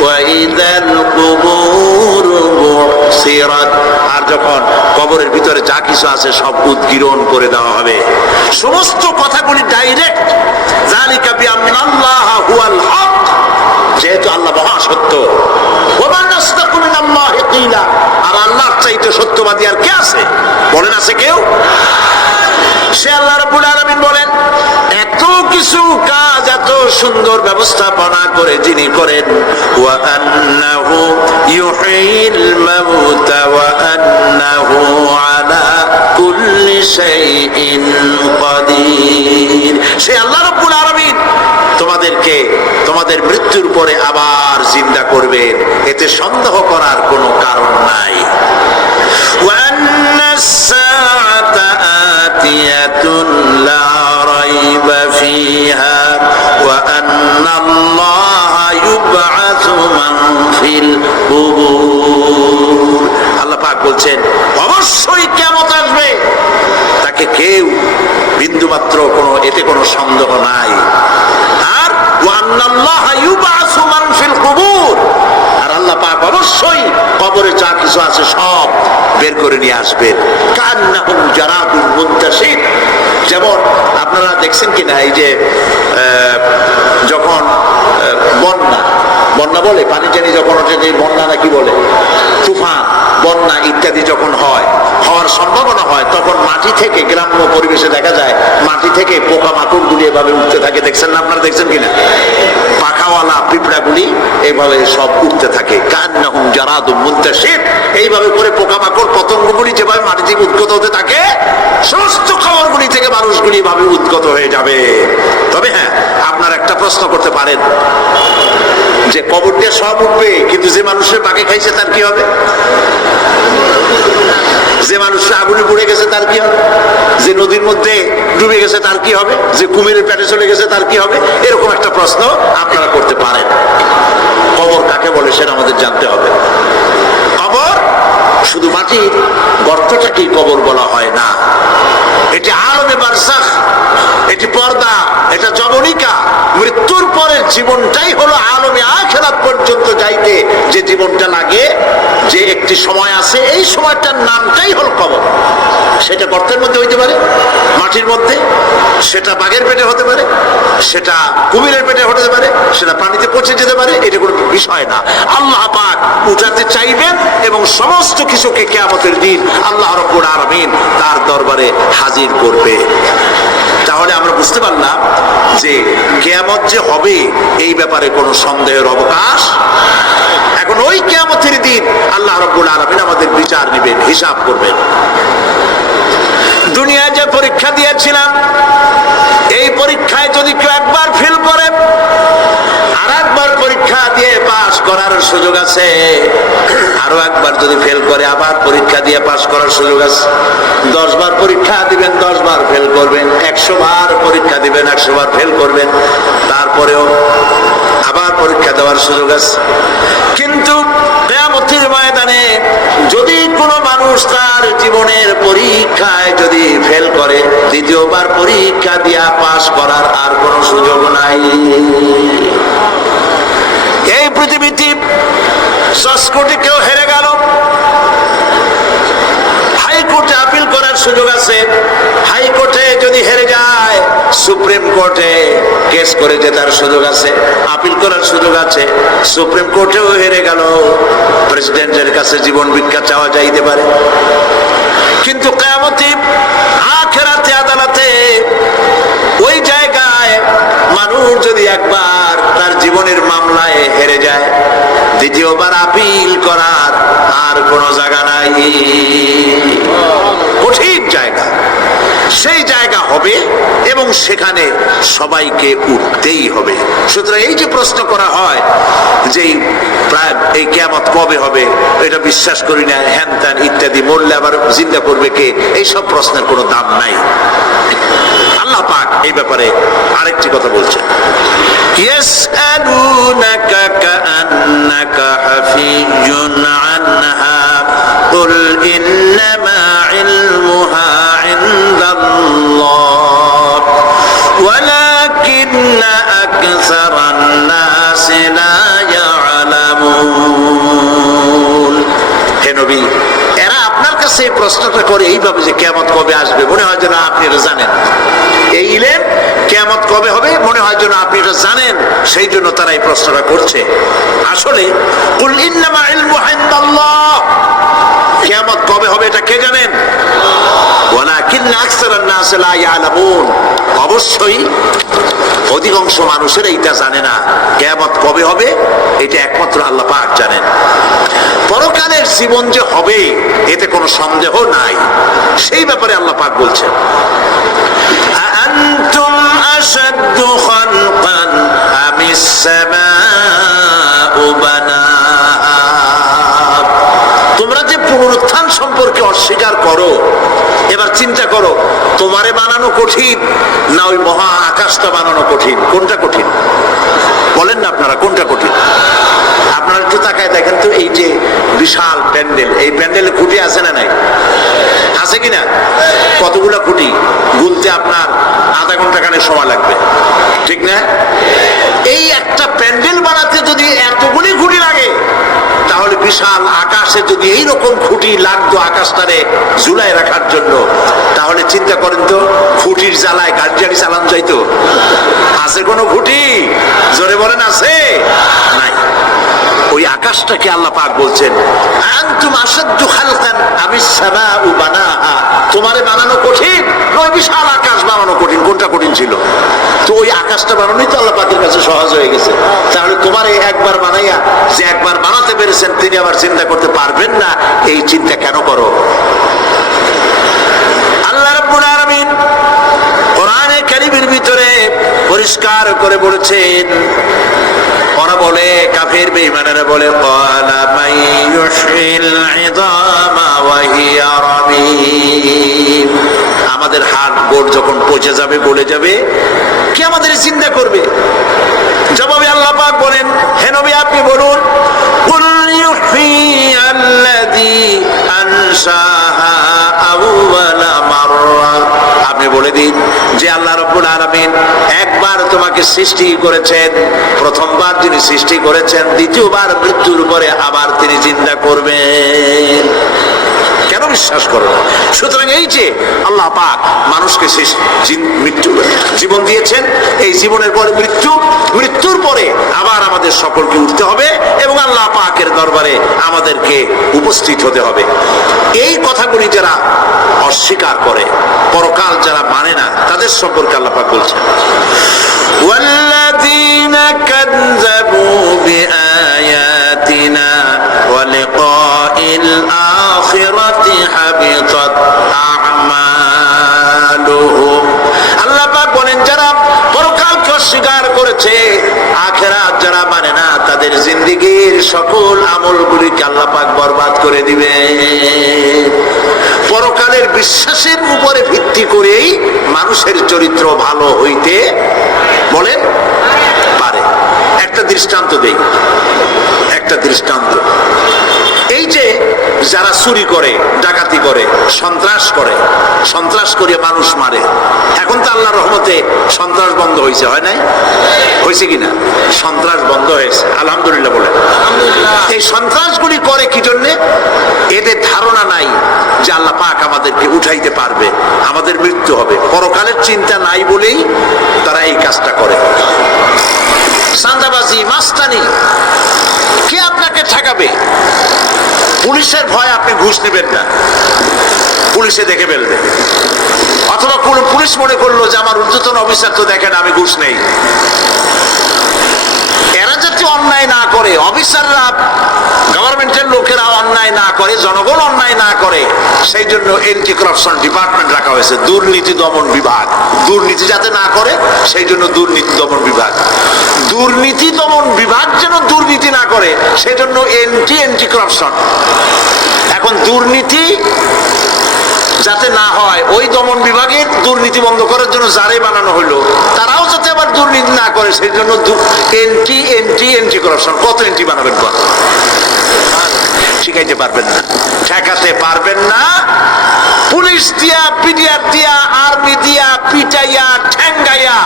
ওয়া ইযাল কুবুর বুসিরাত, আর যখন কবরের ভিতরে যা কিছু আছে সব উদ্গীরণ করে দেওয়া হবে। সমস্ত কথাগুলি ডাইরেক্ট, যালিকা বিআন্নাল্লাহা হুয়াল হক, যেহেতু আল্লাহ মহাসত্য। ওয়া মান আসদাকু মিনাল্লাহি কিলা, আর আল্লাহর চাইতে সত্যবাদী আর কে আছে? বলেন আছে কেউ? সে আল্লাহ রাব্বুল আলামিন বলেন, এত কিছু কাজ, এত সুন্দর ব্যবস্থাপনা করে যিনি করেন, ওয়া আন্নাহু ইউহয়িল মাউতা ওয়া আন্নাহু আলা কুল্লি শাইইন কাদির। সে আল্লাহ রাব্বুল আলামিন তোমাদেরকে তোমাদের মৃত্যুর পরে আবার জিন্দা করবেন, এতে সন্দেহ করার কোনো কারণ নাই। ওয়া আন্নাস সাআতা আতিয়াতুন লা রাইবা ফিহা ওয়া আন্নাল্লাহা ইউবআসু মান ফিল কুবুর। আল্লাহ পাক বলছেন অবশ্যই কিয়ামত আসবে, তাকে কেউ বিন্দুমাত্র এতে কোনো সন্দেহ নাই। আর ওয়া আন্নাল্লাহা ইউবআসু মান ফিল কুবুর, আর আল্লাহ পাক অবশ্যই কবরে যা কিছু আছে সব বের করে নিয়ে আসবেন। কান্নাহুম জারাদুল মুনতাশির, যেমন আপনারা দেখছেন কিনা এই যে যখন বন্যা বলে, পানি জানি যখন ওঠে, যে বন্যা নাকি বলে, তুফান, বন্যা ইত্যাদি যখন হওয়ার সম্ভাবনা হয়, তখন মাটি থেকে, গ্রাম্য পরিবেশে দেখা যায় মাটি থেকে পোকামাকড় গুলি এভাবে উঠতে থাকে। দেখছেন না? আপনারা দেখছেন কিনা? পাখাওয়ালা পিঁপড়া গুলি এভাবে সব উঠতে থাকে। কান্নাহুম জারাদুল মুনতাশির, এইভাবে করে পোকামাকড় পতঙ্গগুলি যেভাবে মাটি থেকে উদ্গত হতে থাকে, সমস্ত খবরগুলি থেকে মানুষগুলি এভাবে উদ্গত হয়ে যাবে। তবে হ্যাঁ, আপনারা একটা প্রশ্ন করতে পারেন যে কবর দিয়ে সব উঠবে, কিন্তু যে মানুষের বাগে খাইছে তার কি হবে? যে মানুষের আগুনে পুড়ে গেছে তার কি হবে? যে নদীর মধ্যে ডুবে গেছে তার কি হবে? যে কুমিরের পেটে চলে গেছে তার কি হবে? এরকম একটা প্রশ্ন আপনারা করতে পারেন। কবর কাকে বলে সেটা আমাদের জানতে হবে। কবর শুধু মাটির গর্তটাকেই কবর বলা হয় না, এটি আলমে বারজাখ, এটি পর্দা, এটা জবনিকা। মৃত্যুর পরের জীবনটাই হলো আলমে আখিরাত পর্যন্ত যাইতে যে জীবনটা লাগে, যে একটি সময় আছে, এই সময়টার নামটাই হলো কবর। সেটা গর্তের মধ্যে হইতে পারে, মাটির মধ্যে, সেটা বাঘের পেটে হতে পারে, সেটা কুমিরের পেটে হতে পারে, সেটা পানিতে পচে যেতে পারে, এটা কোনো বিষয় না। আল্লাহ পাক উঠাতে চাইবেন এবং সমস্ত কিছুকে কিয়ামতের দিন আল্লাহ রাব্বুল আলামিন তার দরবারে হাজির করবে। তাহলে আমরা বুঝতে পারলাম যে কিয়ামত যে হবে এই ব্যাপারে কোনো সন্দেহের অবকাশ। এখন ওই কিয়ামতের দিন আল্লাহ রাব্বুল আলামিন আমাদের বিচার নেবেন, হিসাব করবেন। দুনিয়ায় যে পরীক্ষা দিয়েছিলাম, এই পরীক্ষায় যদি কেউ একবার ফেল করে, আর একবার পরীক্ষা দিয়ে পাস করার সুযোগ আছে। আরো একবার যদি ফেল করে, আবার পরীক্ষা দিয়ে পাস করার সুযোগ আছে। 10 বার পরীক্ষা দিবেন, 10 বার ফেল করবেন। 100 বার পরীক্ষা দিবেন, 100 বার ফেল করবেন, তারপরেও আবার পরীক্ষা দেওয়ার সুযোগ আছে। কিন্তু কিয়ামতের ময়দানে যদি কোনো মানুষ তার জীবনের পরীক্ষায় যদি ফেল করে, দ্বিতীয়বার পরীক্ষা দিয়া পাস করার আর কোনো সুযোগ নাই। এই পৃথিবীতে 10 কোটি কেউ হেরে গেল, হাইকোর্টে আপিল করার সুযোগ আছে। হাইকোর্টে যদি হেরে যায়, সুপ্রিম কোর্টে কেস করে জেতার সুযোগ আছে, আপিল করার সুযোগ আছে। সুপ্রিম কোর্টেও হেরে গেল, প্রেসিডেন্টের কাছে জীবন ভিক্ষা চাওয়া যাইতে পারে। কিন্তু কিয়ামতে আখিরাতে আদালতে ওই জায়গায় মানুষ যদি একবার তার জীবনের মামলায় হেরে যায়, দ্বিতীয়বার আপিল করার আর কোনো জায়গা নাই। কঠিন জায়গা, সেই জায়গা হবে এবং সেখানে সবাইকে উঠতেই হবে। সুতরাং এই যে প্রশ্ন করা হয় যে প্রায় এই কিয়ামত কবে হবে, এটা বিশ্বাস করি না, হ্যান ত্যান ইত্যাদি, মরলে আবার জিন্দা করবে কে, এইসব প্রশ্নের কোনো দাম নাই। আল্লাহ পাক এই ব্যাপারে আরেকটি কথা বলছেন, ইয়াসআলুনাকা কাআন্নাকা হাফিজুন আনহা কুল ইন্নামা ইলমুহা ইনদাল্লাহ ওয়ালাকিন্না আকসারান নাসি লা ইয়ালামুন। হে নবী, এরা আপনার কাছে কাছে প্রশ্নটা করে এইভাবে যে কিয়ামত কবে আসবে, মনে হয় যেন আপনি এটা জানেন। এই ইলম কিয়ামত কবে হবে মনে হয় যেন আপনি এটা জানেন, সেই জন্য তারা এই প্রশ্নটা করছে। আসলে কুল ইন্নামা ইলমুহু ইনদাল্লাহ, কিয়ামত কবে হবে এটা কে জানেন? ওয়ালাকিন্না আকসারান নাস লা ইয়ালামুন, অবশ্যই অধিকাংশ মানুষের এইটা জানে না। কিয়ামত কবে হবে এটা একমাত্র আল্লাহ পাক জানেন। পরকালের জীবন যে হবে এতে কোনো সন্দেহ নাই, সেই ব্যাপারে আল্লাহ পাক বলছেন আনতুম আশাদ্দু খালকান আমিস সামাউ বানাহা, তোমরা যে পুনরুত্থান সম্পর্কে অস্বীকার করো, এবার চিন্তা করো তোমারে বানানো কঠিন না ওই মহা আকাশটা বানানো কঠিন? কোনটা কঠিন বলেন না আপনারা, কোনটা কঠিন? আপনারা একটু তাকায় দেখেন তো, এই যে বিশাল প্যান্ডেল, এই প্যান্ডেলে খুঁটি আছে না নাই? আছে কিনা? কতগুলা খুঁটি গুনতে আপনার আধা ঘন্টা খানে সময় লাগবে, ঠিক না? এই একটা প্যান্ডেল বানাতে যদি এতগুলি খুঁটি লাগে, তাহলে বিশাল আকাশে যদি এইরকম খুঁটি লাগতো আকাশটারে ঝুলাই রাখার জন্য, তাহলে চিন্তা করেন তো খুঁটির জ্বালায় গাড়ি চালান যাইতো? আছে কোনো খুঁটি? জোরে বলেন আছে? নাই। ওই আকাশটাকে আল্লাহ পাক বলছেন আনতুম আশাদ্দু খালকান আমিস সামাউ বানাহা, তোমারে বানানো কঠিন ওই বিশাল আকাশ বানানো কঠিন? কোনটা কঠিন ছিল? তো ওই আকাশটা বানানোই তো আল্লাহ পাকের কাছে সহজ হয়ে গেছে। তাহলে তোমারে একবার বানাইয়া যে একবার বানাতে পেরেছেন তিনি আবার চিন্তা করতে পারবেন না, এই চিন্তা কেন করো? আল্লাহ রাব্বুল আলামিন কোরআনে কারীমের ভিতরে পরিষ্কার করে বলেছেন, ওরা বলে কাফের বেঈমানেরা বলে ক্বালা মাইয়ুশিল ইযামা ওয়া হিয়া রামীম, আমাদের হাড় গোড় যখন পচে যাবে গলে যাবে কে আমাদের চিন্তা করবে? জবাবে আল্লাহ পাক বলেন, হে নবী আপনি বলুন কুল ইউহইয়াল্লাযী আনশাহা আউওয়ালা মাররা, আপনি বলে দিন যে আল্লাহ রাব্বুল আলামিন একবার তোমাকে সৃষ্টি করেছেন, প্রথমবার যিনি সৃষ্টি করেছেন দ্বিতীয়বার মৃত্যুর পরে আবার তিনি চিন্তা করবেন। কেন বিশ্বাস করো না? সুতরাং এই যে আল্লাহ পাক মানুষকে মৃত্যু জীবন দিয়েছেন, এই জীবনের পরে মৃত্যু, মৃত্যুর পরে আবার আমাদের সকলকে উঠতে হবে এবং আল্লাহ পাকের দরবারে আমাদেরকে উপস্থিত হতে হবে। এই কথাগুলি যারা অস্বীকার করে, পরকাল যারা মানে না, তাদের সম্পর্কে আল্লাহ পাক বলছেন ওয়াল্লাযীনা কাযযাবু বিআয়াতিনা ওয়া লিকাইল আখিরাতি হাবিতাত আমালুহুম, আল্লাহ পাক বলেন যারা পরকালকে অস্বীকার করেছে, আখিরাত যারা মানে না, তাদের জিন্দেগীর সকল আমলগুলিকে আল্লাহ পাক বরবাদ করে দিবে। পরকালের বিশ্বাসের উপরে ভিত্তি করেই মানুষের চরিত্র ভালো হইতে বলেন পারে। একটা দৃষ্টান্ত দেই, একটা দৃষ্টান্ত। এই যে যারা চুরি করে, ডাকাতি করে, সন্ত্রাস করে মানুষ মারে, এখন তো আল্লাহর রহমতে সন্ত্রাস বন্ধ হয়েছে, হয় নাই? হয়েছে কিনা? সন্ত্রাস বন্ধ হয়েছে, আলহামদুলিল্লাহ বলে। এই সন্ত্রাসগুলি করে কি জন্যে? এদের ধারণা নাই যে আল্লাহ পাক আমাদেরকে উঠাইতে পারবে, আমাদের মৃত্যু হবে, পরকালের চিন্তা নাই বলেই তারা এই কাজটা করে। চাঁদাবাজি, মাস্তানি, কে আপনাকে ঠেকাবে? পুলিশের ভয় আপনি ঘুষ নেবেন না, পুলিশে দেখে ফেলবে। অথবা কোন পুলিশ মনে করলো যে আমার ঊর্ধ্বতন অফিসার তো দেখেন আমি ঘুষ নেই। এরা যাতে অন্যায় না করে, অফিসাররা, গভর্নমেন্টের লোকেরা অন্যায় না করে, জনগণ অন্যায় না করে, সেই জন্য এন্টি করাপশন ডিপার্টমেন্ট রাখা হয়েছে, দুর্নীতি দমন বিভাগ। দুর্নীতি যাতে না করে সেই জন্য দুর্নীতি দমন বিভাগ। দুর্নীতি দমন বিভাগ যেন দুর্নীতি না করে সেই জন্য এন্টি করাপশন। এখন দুর্নীতি যাতে না হয় ওই দমন বিভাগের দুর্নীতি বন্ধ করার জন্য যারে বানানো হলো, তারাও যাতে আবার দুর্নীতি না করে সেই জন্য এন্টি করাপশন। কত এন্টি বানাবেন? কত শিখাইতে পারবেন না, ঠেকাতে পারবেন না। পুলিশ দিয়া, পিডিআর দিয়া, আর্মি দিয়া পিটাইয়া, ঠ্যাঙ্গাইয়া,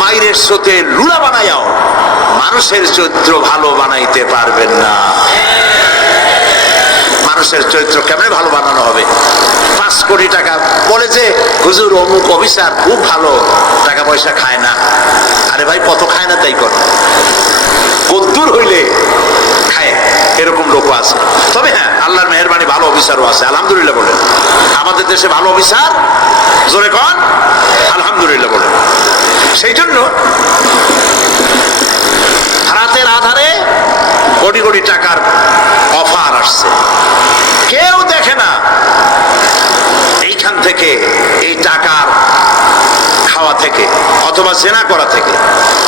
মাইরের স্রোতে লুলা বানাইয়াও মানুষের চরিত্র ভালো বানাইতে পারবেন না। মানুষের চরিত্র কেমনে ভালো বানানো হবে। 5 কোটি টাকা বলে যে হুজুর অমুক অফিসার খুব ভালো, টাকা পয়সা খায় না। আরে ভাই কত খায় না তাই কর, কদ্দুর হইলে খায়, এরকম লোকও আছে। তবে হ্যাঁ, আল্লাহর মেহেরবানি ভালো অফিসারও আছে, আলহামদুলিল্লাহ বলেন। আমাদের দেশে ভালো অফিসার জোরে কন আলহামদুলিল্লাহ বলেন। সেই জন্য রাতের আধারে কোটি কোটি টাকার অফার আসছে, কেউ দেখে না। এইখান থেকে, এই টাকার খাওয়া থেকে, অথবা জেনা করা থেকে,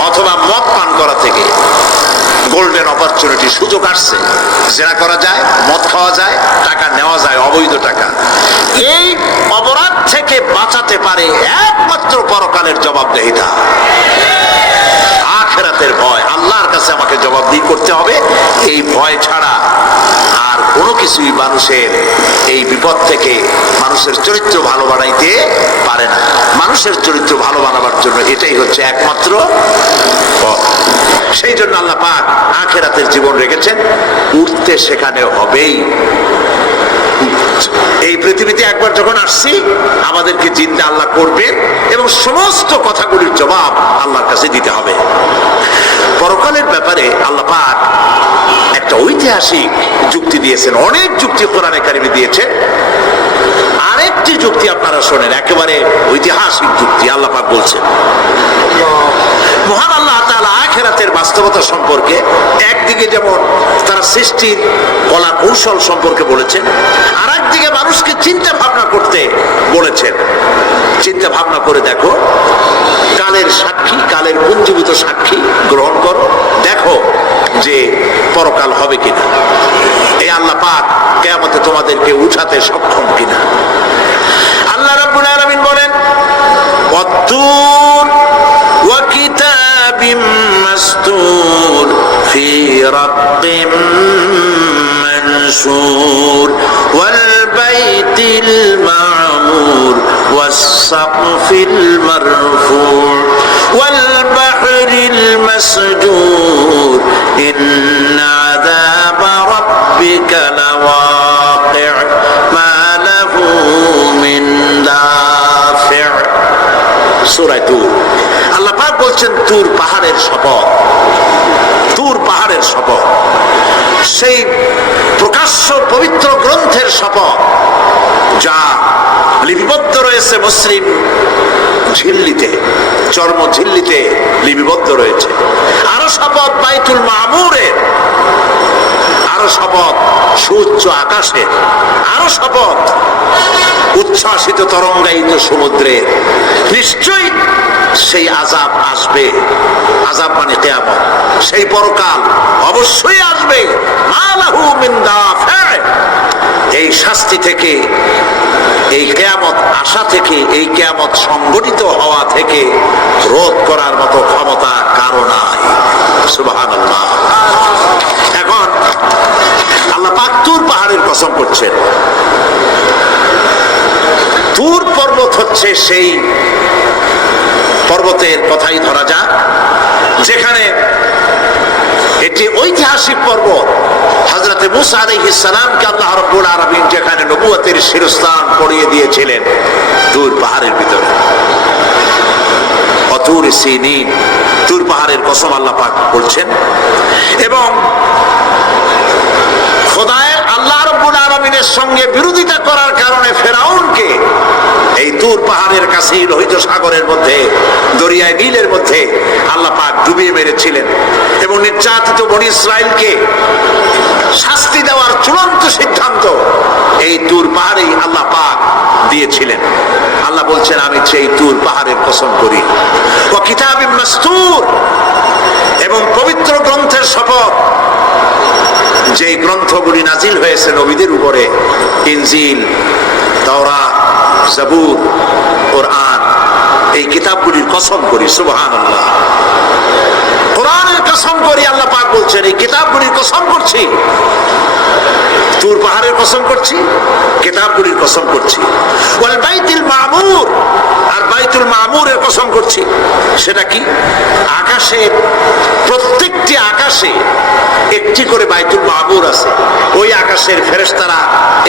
অথবা মদ পান করা থেকে গোল্ডেন অপরচুনিটি, সুযোগ আসছে। জেনা করা যায়, মদ খাওয়া যায়, টাকা নেওয়া যায়, অবৈধ টাকা। এই অপরাধ থেকে বাঁচাতে পারে একমাত্র পরকালের জবাবদেহিতা, আখিরাতের ভয়। আল্লাহর কাছে আমাকে জবাবদিহি করতে হবে, এই ভয় ছাড়া আর কোনো কিছুই মানুষের এই বিপদ থেকে মানুষের চরিত্র ভালো বানাইতে পারে না। মানুষের চরিত্র ভালো বানাবার জন্য এটাই হচ্ছে একমাত্র পথ। সেই জন্য আল্লাহ পাক আখিরাতের জীবন রেখেছেন, উঠতে সেখানে হবেই। এই পৃথিবীতে একবার যখন আসছি, আমাদেরকে জিন্দা আল্লাহ করবেন এবং সমস্ত কথাগুলির জবাব আল্লাহর কাছে দিতে হবে। পরকালের ব্যাপারে আল্লাহ পাক একটা ঐতিহাসিক যুক্তি দিয়েছেন, অনেক যুক্তি কোরআনে কারিমে দিয়েছেন। আরেকটি যুক্তি আপনারা শোনেন, একেবারে ঐতিহাসিক যুক্তি। আল্লাহ পাক বলছেন, মহান আল্লাহ তাআলা আখিরাতের বাস্তবতা সম্পর্কে একদিকে যেমন তার সৃষ্টির কলা কৌশল সম্পর্কে বলেছেন, আর একদিকে মানুষকে চিন্তা ভাবনা করতে বলেছেন। চিন্তা ভাবনা করে দেখো, কালের সাক্ষী, কালের পুঞ্জীভূত সাক্ষী গ্রহণ করো, দেখো যে পরকাল হবে কিনা, এই আল্লাহ পাক কিয়ামতে তোমাদেরকে উঠাতে সক্ষম কিনা। আল্লাহ রাব্বুল আলামিন বলেন, ওয়াত্তুর ওয়া কিতাবিম মাসতুর ফি রাক্কিম মানশুর ওয়াল বাইতিল মা'মুর ওয়াস সাকফিল মারফু' ওয়াল বাহরিল মাসজুর ইন্না আযাবা রাব্বিকা লাওয়াকি' মা লাহু মিন দাফি'। সূরা তুর। আল্লাহ পাক বলছেন, তুর পাহাড়ের শপথ, তুর পাহাড়ের শপথ, সেই প্রকাশ্য পবিত্র গ্রন্থের শপথ যা লিপিবদ্ধ রয়েছে মুসলিম ঝিল্লিতে, চর্ম ঝিল্লিতে লিপিবদ্ধ রয়েছে। আরো শপথ বাইতুল মামুরের, আরো শপথ সুউচ্চ আকাশের, আরো শপথ উচ্ছ্বাসিত তরঙ্গায়িত সমুদ্রে। নিশ্চয়ই সেই আযাব আসবে, আযাব মানে কিয়ামত, সেই পরকাল অবশ্যই আসবে। মা লাহু মিন দাফি', এই শাস্তি থেকে, এই কিয়ামত আসা থেকে, এই কিয়ামত সংগঠিত হওয়া থেকে রোধ করার মতো ক্ষমতা কারো নাই। সুবহানাল্লাহ। এখন আল্লাহ পাক তুর পাহাড়ের কসম করছেন। তুর পর্বত হচ্ছে সেই পর্বতের কথাই ধরা যাক, যেখানে এটি ঐতিহাসিক পর্বত। হযরতে মূসা আলাইহিস সালামকে আল্লাহ রাব্বুল আলামিন যেখানে নবুয়তের শিরস্থান পরিয়ে দিয়েছিলেন, তুর পাহাড়ের ভিতরে। অতুর সিনিন, তুর পাহাড়ের কসম আল্লাহ পাক বলছেন। এবং খোদায়ের আল্লাহ রাব্বুল আলামিনের সঙ্গে বিরোধিতা করার কারণে ফেরাউনকে এই তুর পাহাড়ের কাছেই লোহিত সাগরের মধ্যে, দরিয়ায় নীলের মধ্যে আল্লাহ পাক ডুবিয়ে মেরেছিলেন। এবং নির্যাতিত বনি ইসরাইলকে শাস্তি দেওয়ার চূড়ান্ত সিদ্ধান্ত এই তুর পাহাড়েই আল্লাহ পাক দিয়েছিলেন। আল্লাহ বলছেন, আমি সেই তুর পাহাড়ের কসম করি। ওয়া কিতাবিম মাসতুর, এবং পবিত্র গ্রন্থের শপথ, যে গ্রন্থগুলি নাজিল হয়েছে নবীদের উপরে, ইনজিল, তাওরাত, জাবুর, কোরআন, এই কিতাবগুলির কসম করি। সুবহানাল্লাহ। কোরআনের কসম করি, আল্লাহ পাক বলছেন, এই কিতাবগুলির কসম করছি। তুর পাহাড়ের কসম করছি, কিতাবগুলির কসম করছি। ওয়াল বাইতুল মামুর, আর বাইতুল মামুরের কসম করছি। সেটা কি? আকাশের প্রত্যেকটি আকাশে একটি ভিত্তি করে বাইতুল মামুর আছে। ওই আকাশের ফেরেশতারা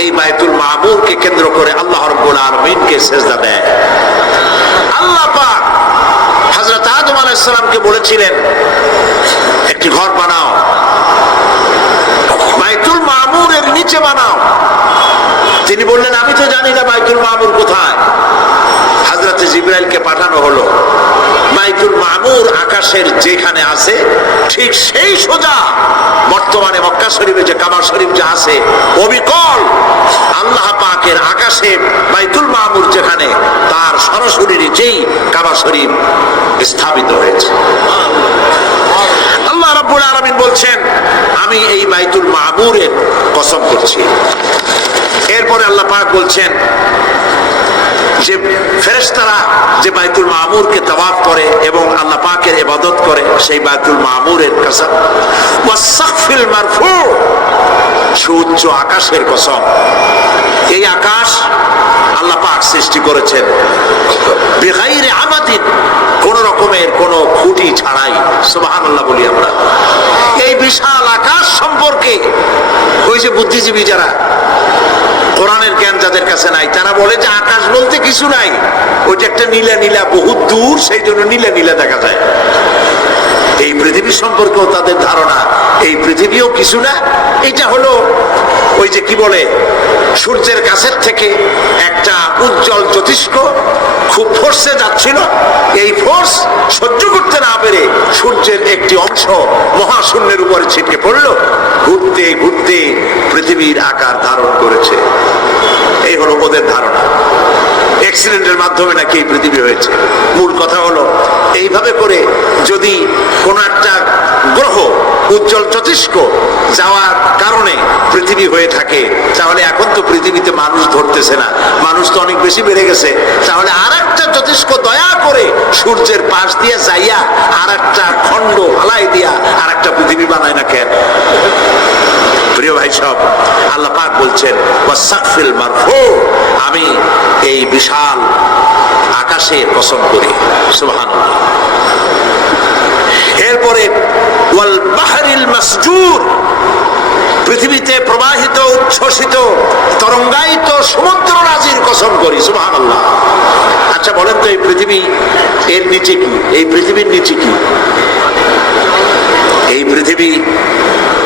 এই বাইতুল মামুরকে কেন্দ্র করে আল্লাহ রাব্বুল আলামিনকে সিজদা দেয়। আল্লাহ পাক হযরত আদম আলাইহিস সালামকে বলেছিলেন একটি ঘর বানাও, বাইতুল মামুরের নিচে বানাও। তিনি বললেন আমি তো জানি না বাইতুল মামুর কোথায়। হযরত জিবরাইলকে পাঠানো হলো, বাইতুল মামুর আকাশের যেখানে আছে ঠিক সেই সোজা বর্তমানে মক্কা শরীফে যে কাবা শরীফ যে আছে অবিকল আল্লাহ পাকের আকাশে বাইতুল মামুর যেখানে তার সরাসরি নিচেই কাবা শরীফ স্থাপিত হয়েছে। আল্লাহ রাব্বুল আলামিন বলছেন আমি এই বাইতুল মামুরের কসম করছি। এরপরে আল্লাহ পাক বলছেন যে ফেরেশতারা যে বাইতুল মামুরকে তাওয়াফ করে এবং আল্লাহ পাকের ইবাদত করে সেই বাইতুল মামুরের কসম, ওয়াস-সাকফিল মারফু, সুউচ্চ আকাশের কসম। এই আকাশ আল্লাহ পাক সৃষ্টি করেছেন বিগাইরি আমাদিন, কোন রকমের কোন খুঁটি ছাড়াই। সুবহানাল্লাহ বলি আমরা। এই বিশাল আকাশ সম্পর্কে ওই যে বুদ্ধিজীবী যারা, কোরআনের জ্ঞান যাদের কাছে নাই, তারা বলে যে আকাশ বলতে কিছু নাই, ওইটা একটা নীলা নীলা বহুত দূর, সেই জন্য নীলা নীলা দেখা যায়। এই পৃথিবী সম্পর্কেও তাদের ধারণা এই পৃথিবীও কিছু না, এটা হলো ওই যে কি বলে সূর্যের কাছের থেকে একটা উজ্জ্বল জ্যোতিষ্ক খুব ফোর্সে যাচ্ছিল, এই ফোর্স সহ্য করতে না পেরে সূর্যের একটি অংশ মহাশূন্যের উপরে ছিটকে পড়লো, ঘুরতে ঘুরতে পৃথিবীর আকার ধারণ করেছে। এই হলো ওদের ধারণা। অ্যাক্সিডেন্টের মাধ্যমে নাকি এই পৃথিবী হয়েছে। মূল কথা হলো এইভাবে করে যদি কোন একটা গ্রহ উজ্জ্বল জ্যোতিষ্ক যাওয়ার কারণে পৃথিবী হয়ে থাকে, তাহলে এখন তো পৃথিবীতে মানুষ ধরতেছে না, মানুষ তো অনেক বেশি বেড়ে গেছে, তাহলে আর একটা জ্যোতিষ্ক দয়া করে সূর্যের পাশ দিয়ে যাইয়া আর একটা খণ্ড ফালাই দিয়া আর একটা পৃথিবী বানায় না কেন? প্রিয় ভাই সব, আল্লাহ পাক বলছেন ওয়াস-সাকফিল মারফু, আমি এই বিশাল আকাশে কসম করি। সুবহানাল্লাহ। এরপরে ওয়াল বাহরিল মাসজুর, পৃথিবীতে প্রবাহিত উচ্ছ্বসিত তরঙ্গায়িত সমুদ্র রাজির কসম করি। সুবহানাল্লাহ। আচ্ছা বলেন তো এই পৃথিবী এর নিচে কি? এই পৃথিবীর নিচে কি? এই পৃথিবী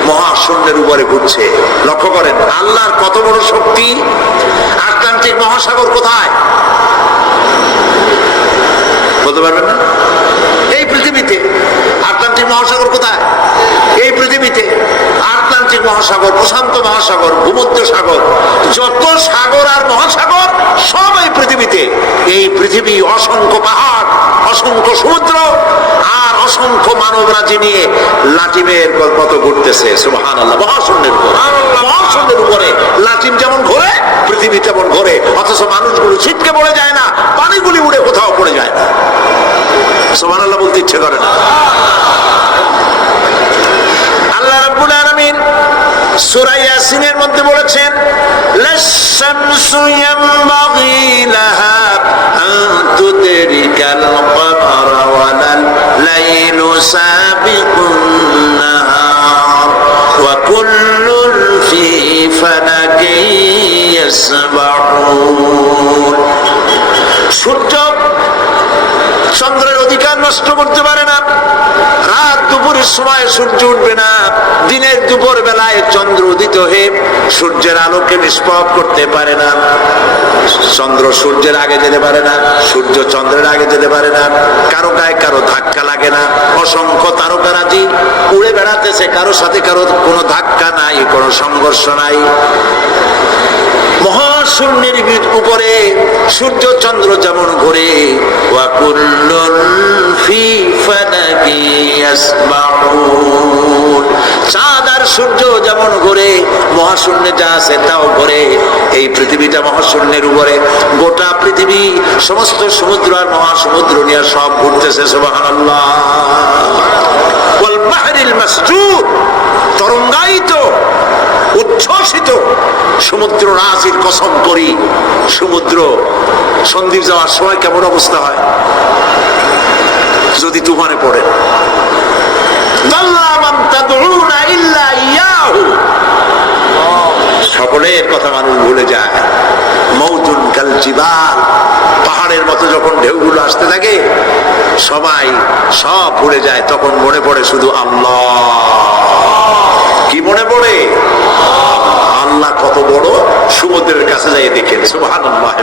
মহাশূন্যের উপরে ঘুরছে। লক্ষ্য করেন আল্লাহর কত বড় শক্তি। আটলান্টিক মহাসাগর কোথায় বলতে পারবেন না? এই পৃথিবীতে। আটলান্টিক মহাসাগর কোথায়? এই পৃথিবীতে। আটলান্টিক মহাসাগর, প্রশান্ত মহাসাগর, ভূমধ্য সাগর, যত সাগর আর মহাসাগর সব এই পৃথিবীতে। এই পৃথিবী অসংখ্য পাহাড়, অসংখ্য সমুদ্র আর অসংখ্য মানবরাজি নিয়ে লাটিমের মতো ঘুরতেছে। সুবহানাল্লাহ। মহাশূন্যের উপর, মহাশূন্যের উপরে লাটিম যেমন ঘোরে পৃথিবী তেমন ঘোরে, অথচ মানুষগুলো ছিটকে পড়ে যায় না, পানিগুলি উড়ে কোথাও পড়ে যায় না। সুবহানাল্লাহ বলতে ইচ্ছে করে না। আল্লাহ রাব্বুল আলামিন সূরা ইয়াসিনের মধ্যে বলেছেন লাশ-শামসু ইয়ানবাগি লাহা আন তুদরিকাল কমারা ওয়ালাল লাইলু সাবিকুন নাহার ওয়া কুল্লুন ফি ফালাকিন ইয়াসবাহুন। সূর্য চন্দ্রের অধিকার নষ্ট করতে পারে না। রাত দুপুরের সময় সূর্য উঠবে না, দিনের দুপুর বেলায় চন্দ্র উদিত হয়ে সূর্যের আলোকে নিষ্প্রভ করতে পারে না। চন্দ্র সূর্যের আগে যেতে পারে না, সূর্য চন্দ্রের আগে যেতে পারে না, কারো গায়ে কারো ধাক্কা লাগে না। অসংখ্য তারকারাজি উড়ে বেড়াতেছে, কারো সাথে কারো কোনো ধাক্কা নাই, কোনো সংঘর্ষ নাই। মহাশূন্যের উপরে সূর্য চন্দ্র যেমন ঘোরে, ওয়া কুল্লুন ফি ফালাকি ইয়াসবাহুন, চাঁদ আর সূর্য যেমন ঘোরে, মহাশূন্যে যা আছে তাও ঘোরে। এই পৃথিবীটা মহাশূন্যের উপরে, গোটা পৃথিবী সমস্ত সমুদ্র আর মহাসমুদ্র নিয়ে সব ঘুরতেছে। সুবহানাল্লাহ। ওয়াল বাহরিল মাসজুর, তরঙ্গায়িত উচ্ছ্বসিত সমুদ্র রাশির কসম করি। সমুদ্র সন্দ্বীপ যাওয়ার সময় কেমন অবস্থা হয় যদি তুফানে পড়ে? সকলের কথা মানুষ ভুলে যায়। মৌজুন কাল জিবাল, পাহাড়ের মতো যখন ঢেউগুলো আসতে থাকে সবাই সব ভুলে যায়, তখন মনে পড়ে শুধু আল্লাহ। কি মনে পড়ে? আল্লাহ কত বড়, সমুদ্রের কাছে যাই দেখেন সুবহানাল্লাহ।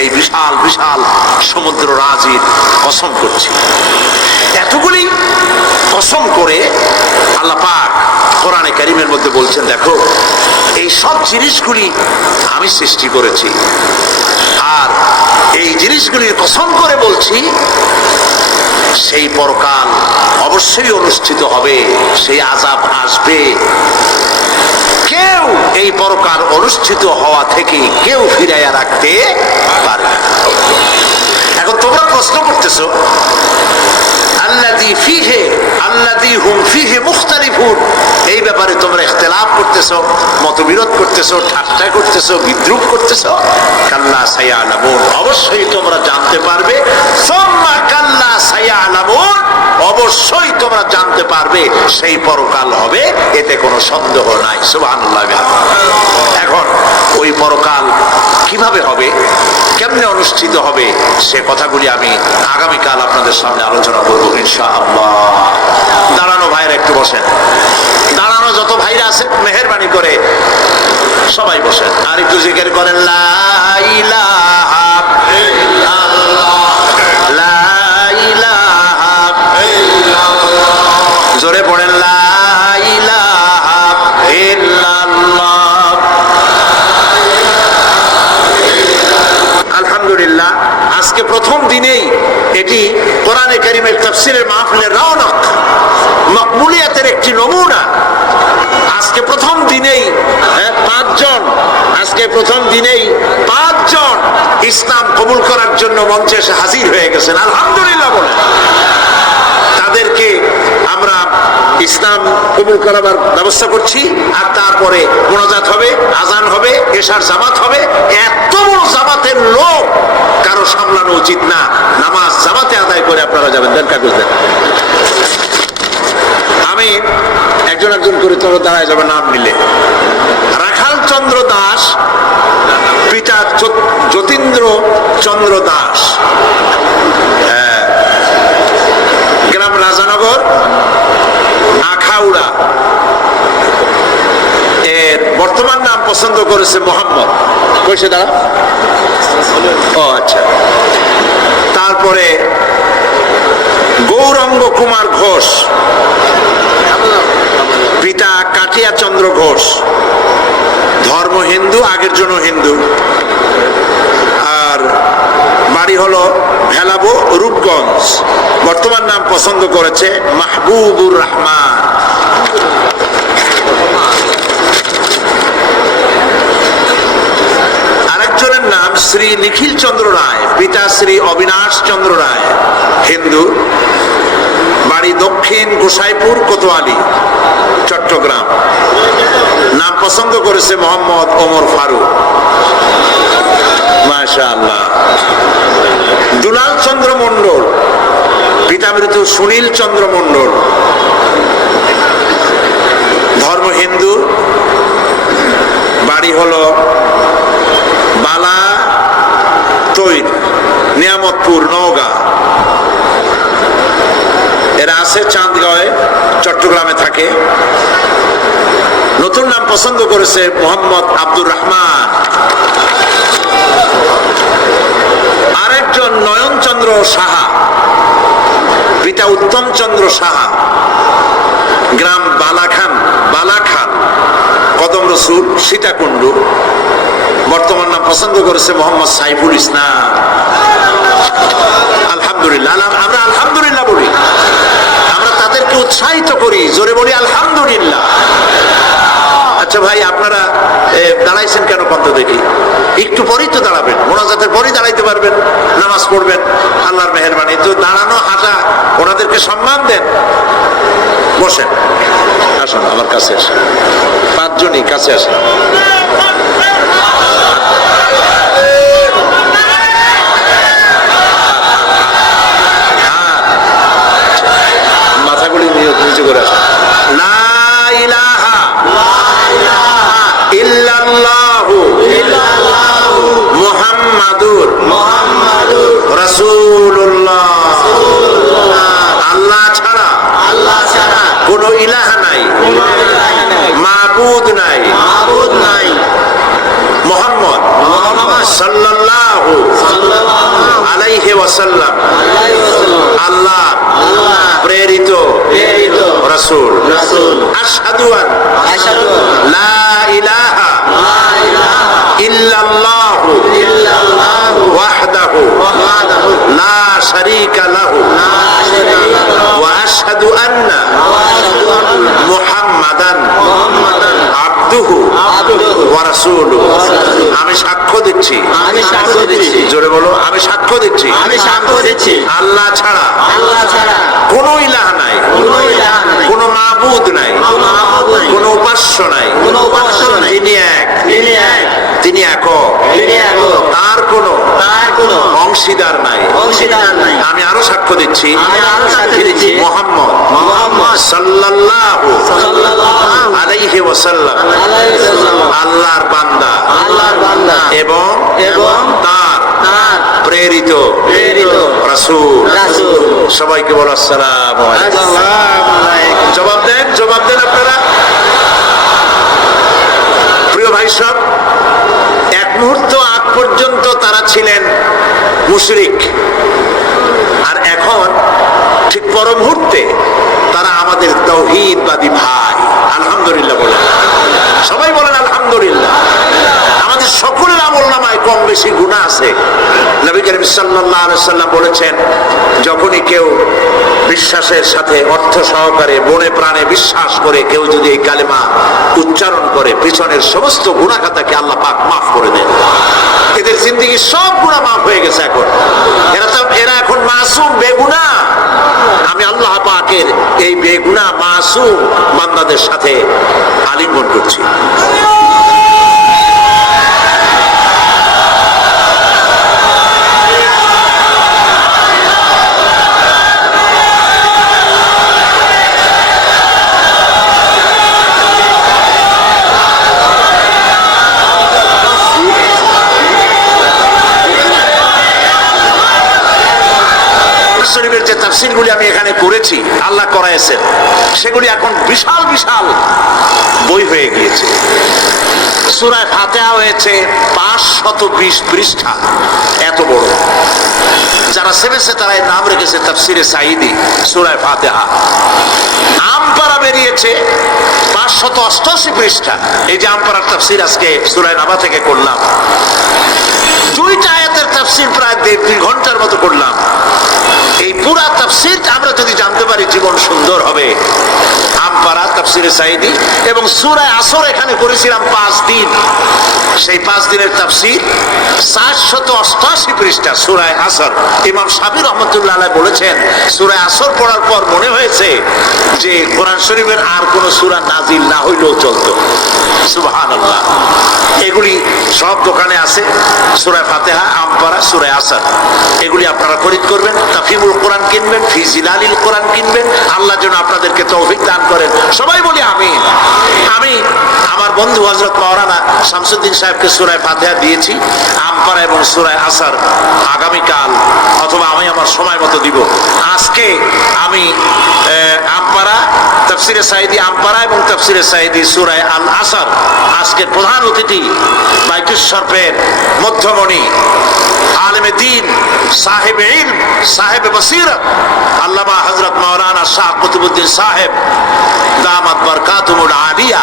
এই বিশাল বিশাল সমুদ্র রাজির কসম করছি। এতগুলি কসম করে আল্লাহ পাক কোরআনে কারীমের মধ্যে বলছেন, দেখো এই সব জিনিসগুলি আমি সৃষ্টি করেছি, আর এই জিনিসগুলির কসম করে বলছি সেই পরকাল অবশ্যই অনুষ্ঠিত হবে, সেই আযাব আসবে। কেউ এই পরকাল অনুষ্ঠিত হওয়া থেকে কেউ ফিরাইয়া রাখতে পারবে না। এখন তোমরা প্রশ্ন করতেছো আল্লাযী ফীহি আল্লাযী হুম ফীহি মুখতালিফুন, এই ব্যাপারে তোমরা ইখতিলাফ করতেছো, মতবিরোধ করতেছো, ঠাট্টা করতেছো, বিদ্রূপ করতেছো। কাল্লা সায়ালামুন, অবশ্যই তোমরা জানতে পারবে। সুম্মা কাল্লা সায়ালামুন, অবশ্যই তোমরা জানতে পারবে সেই পরকাল হবে, এতে কোনো সন্দেহ নাই। সুবহানাল্লাহ। এখন ওই পরকাল কিভাবে হবে, কেমনে অনুষ্ঠিত হবে, সে কথাগুলি আমি আগামীকাল আপনাদের সামনে আলোচনা করবো ইনশাআল্লাহ। দাঁড়ানো ভাইরা একটু বসেন, দাঁড়ানো যত ভাইরা আছে মেহেরবানি করে সবাই বসেন, আর একটু জিকির করেন লা ইলাহা ইল্লাল্লাহ, লা ইলাহা ইল্লাল্লাহ, জোরে পড়েন লা ইলাহা ইল্লাল্লাহ। আলহামদুলিল্লাহ, আজকে প্রথম দিনেই এটি কোরআনে কারীমের তাফসীরের মাহফিলের রওনক, মকবুলিয়াতের একটি নমুনা। আজকে প্রথম দিনেই পাঁচজন ইসলাম কবুল করার জন্য মঞ্চে এসে হাজির হয়ে গেছেন। আলহামদুলিল্লাহ বলে তাদেরকে আমরা ইসলাম কবুল করাবার ব্যবস্থা করছি, আর তারপরে মোনাজাত হবে, আজান হবে, এশার জামাত হবে। এত বড় জামাতের লোক কারো সামলানো উচিত না। নামাজ জামাতে আদায় করে আপনারা যাবেন। দেন কাগজ দেন। আমি একজন একজন করে তোমরা দাঁড়ায় যাবে নাম নিলে। রাখাল চন্দ্র দাস, পিতা যতীন্দ্র চন্দ্র দাস, গ্রাম রাজানগর, আখাউড়া। এর বর্তমান নাম পছন্দ করেছে মোহাম্মদ। কইছে দাঁড়া, ও আচ্ছা। তারপরে গৌরাঙ্গ কুমার ঘোষ, পিতা কাটিয়া চন্দ্র ঘোষ, ধর্ম হিন্দু, আগের জন্য হিন্দু, আর বাড়ি হলো ভেলাবো, রূপগঞ্জ। বর্তমান নাম পছন্দ করেছে মাহবুবুর রহমান। আরেকজনের নাম শ্রী নিখিল চন্দ্র রায়, পিতা শ্রী অবিনাশ চন্দ্র রায়, হিন্দু, বাড়ি দক্ষিণ গোসাইপুর, কোতোয়ালি, চট্টগ্রাম। নাম পছন্দ করেছে মোহাম্মদ ওমর ফারুক। মাশাআল্লাহ। দুলাল চন্দ্র মন্ডল, পিতা মৃত সুনীল চন্দ্র মন্ডল, ধর্ম হিন্দু, বাড়ি হলো বালা তৈর, নিয়ামতপুর, নওগাঁ। এরা আছে চাঁদগাঁয়ে, চট্টগ্রামে থাকে। নতুন নাম পছন্দ করেছে মোহাম্মদ আব্দুর রহমান। আরেকজন নয়ন চন্দ্র সাহা, পিতা উত্তম চন্দ্র সাহা, গ্রাম বালাখান, কদম রসুল, সীতাকুণ্ড। বর্তমান নাম পছন্দ করেছে মোহাম্মদ সাইফুল ইসলাম। আলহামদুলিল্লাহ। আমরা আলহামদুলিল্লাহ বলি, আমরা তাদেরকে উৎসাহিত করি, জোরে বলি আলহামদুলিল্লাহ। আচ্ছা ভাই, আপনারা দাঁড়াইছেন কেন কত দেখি? একটু পরেই তো দাঁড়াবেন, মোনাজাতের পরেই দাঁড়াইতে পারবেন, নামাজ পড়বেন। আল্লাহর মেহেরবানি। তো দাঁড়ানো হাঁটা, ওনাদেরকে সম্মান দেন। বসেন, আসুন আমার কাছে আসেন, পাঁচজনই কাছে আসেন। মাথাগুলি নিচে করে আসেন। লা ইলাহা নাই, মাবুদ নাই, মুহাম্মদ সাল্লাল্লাহু আলাইহি ওয়াসাল্লাম আল্লাহ প্রেরিত রাসূল। আশহাদু আন লা ইলাহা ইল্লাল্লাহু ওয়াহদাহু লা শারীকা লাহু ওয়া আশহাদু আন্না মুহাম্মাদান আবদুহু ওয়া রাসূলুহু। আমি সাক্ষ্য দিচ্ছি, জোরে বলো, আমি সাক্ষ্য দিচ্ছি আল্লাহ ছাড়া কোনো ইলাহ নাই, কোনো মাবুদ নাই, কোনো উপাস্য নাই, তিনি একক, তার কোনো অংশীদার নাই। আমি আরো সাক্ষ্য দিচ্ছি মুহাম্মদ সাল্লাল্লাহু আলাইহি ওয়াসাল্লাম আল্লাহর বান্দা এবং তার প্রেরিত রাসূল। সবাইকে বলো আসসালামু আলাইকুম। জবাব দেন আপনারা। প্রিয় ভাই সব, এক মুহূর্ত আগ পর্যন্ত তারা ছিলেন মুশরিক, আর এখন ঠিক পর মুহূর্তে তারা আমাদের তাওহীদবাদী ভাই। আলহামদুলিল্লাহ বলেন, সবাই বলেন আলহামদুলিল্লাহ। আমাদের সকলের আমলনামায় কম বেশি গুনাহ আছে। নবী করিম সাল্লাল্লাহু আলাইহি ওয়াসাল্লাম বলেছেন, যখনই কেউ বিশ্বাসের সাথে অর্থ সহকারে মনে প্রাণে বিশ্বাস করে কেউ যদি এই কালেমা উচ্চারণ করে, পিছনের সমস্ত গুনাহ খাতাকে আল্লাহ পাক মাফ করে দেন। এদের জিন্দেগির সব গুনাহ মাফ হয়ে গেছে। এখন এরা এখন মাসুম, বেগুনাহ। আমি আল্লাহ পাকের এই বেগুনাহ মাসুম বান্দাদের সাথে আলিঙ্গন করছি। শরীফের যে তাফসীরগুলি আমি এখানে করেছি, আল্লাহ করাইছেন, সেগুলি এখন বিশাল বিশাল বই হয়ে গিয়েছে। সূরা ফাতিহা হয়েছে 520 পৃষ্ঠা, এত বড়। যারা সেবেছে তারা এর নাম রেখেছে তাফসীরে সাঈদী সূরা ফাতিহা। আমপারা বেরিয়েছে 588 পৃষ্ঠা। এই যে আমপারার তাফসীর আজকে সূরা নাবা থেকে করলাম, 2টা আয়াতের তাফসীর প্রায় 1.5 ঘন্টার মতো করলাম। এই পুরা তাফসীর আমরা যদি জানতে পারি, জীবন সুন্দর হবে। আমপারা তাফসীরে সাঈদী এবং সূরা আসর এখানে করেছিলাম 5 দিন। সেই 5 দিনের তাফসীর 488 পৃষ্ঠা সূরা আসর। ইমাম শাফিঈ রাহমাতুল্লাহ আলাইহি বলেছেন, সূরা আসর পড়ার পর মনে হয়েছে যে কোরআন শরীফের আর কোন সূরা নাজিল না হইলেও চলতো। সুবহানাল্লাহ। এগুলি সব দোকানে আছে, সূরা ফাতিহা, আমপারা, সূরা আসর। এগুলি আপনারা খরিদ করবেন। তাফহিমুল কোরআন কিনবেন, ফি জিলালিল কোরআন কিনবেন। আল্লাহ যেন আপনাদেরকে তৌফিক দান করেন। সবাই বলি আমিন। আমি আমার বন্ধু হযরত মাওলানা শামসুদ্দিন সাহেবকে সূরা ফাতিহা দিয়েছি, আমপারা এবং সূরা আসর আগামীকাল অথবা আমি আমার সময় মতো দিব। আজকে আমি আমপারা, তাফসীরে সাঈদী আমপারা এবং তাফসীরে সাঈদী সূরা আল আসর, আজকের প্রধান অতিথি বাইতুস শরফের মধ্যমণি, আলেমে দ্বীন, সাহেব ইলম, সাহেব বসীরত, আল্লামা হযরত মাওলানা শাহ কুতুবউদ্দিন সাহেব দামাত বরকাতুহুল আলিয়া,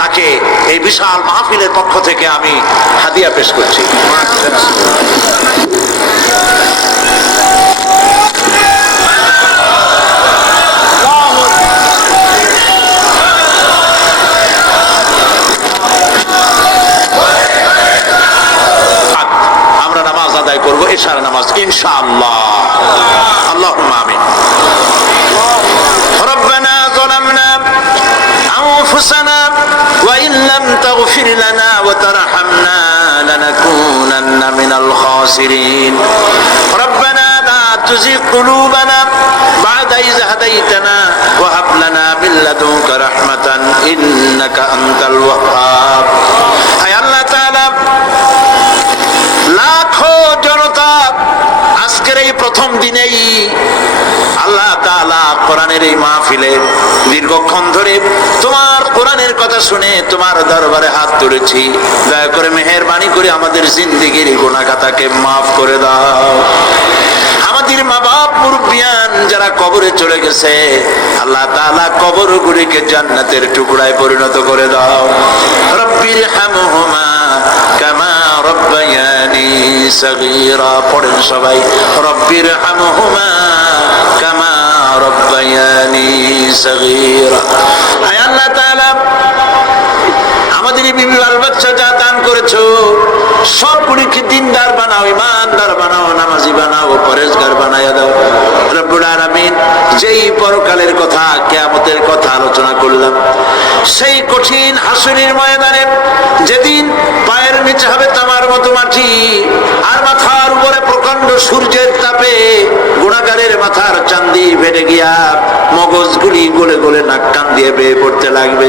তাকে এই বিশাল মাহফিলের পক্ষ থেকে আমি হাদিয়া পেশ করছি। আমরা নামাজ আদায় করব, ইশারা নামাজ ইনশাআল্লাহ। আল্লাহুম্মা আমিন। রব্বানা যালামনা আনফুসানা ওয়া ইন লাম তাগফির লানা ওয়া তারহামনা লানাকুনান্না মিনাল খাসিরিন। রব্বানা লা তুযিগ কুলুবানা বা'দা ইয হাদাইতানা ওয়া হাব লানা মিন লাদুনকা রাহমাতান ইন্নাকা আনতাল ওয়াহ্হাব। আয় আল্লাহ তাআলা, লাখো জনতা আজকের এই প্রথম দিনেই আল্লাহ তাআলা কোরআনের এই মাহফিলে দীর্ঘক্ষণ ধরে কথা শুনে তোমার দরবারে হাত তুলেছি, দয়া করে মেহেরবানি করে আমাদের জিন্দেগির গুনাহ খাতাকে মাফ করে দাও। আমাদের মা বাপ মুরব্বিয়ান যারা কবরে চলে গেছে, আল্লাহ তাআলা কবরগুলিকে জান্নাতের টুকরায় পরিণত করে দাও। রব্বির হামহুমা কামা রব্বায়ানি সগীরা। পড়েন সবাই, রব্বির হামহুমা কামা রব্বায়ানি সগীরা। আয় আল্লাহ তাআলা, আমাদের বিবি বাল বাচ্চা যা দান করেছো সবগুলিকে দিনদার বানাও, ইমানদার বানাও, নামাজি বানাও, পরেজগার বানাইয়া দাও রব্বুল আলামিন। যেই পরকালের কথা, কিয়ামতের কথা আলোচনা করলাম, সেই কঠিন হাসরের ময়দানে যেদিন পায়ের নিচে হবে তামার মতো মাটি, আর মাথার উপরে প্রকাণ্ড সূর্যের তাপে গুনাহগারের মাথার চান্দি ফেটে গিয়া মগজগুলি গলে গলে নাক কান দিয়ে বেয়ে পড়তে লাগবে।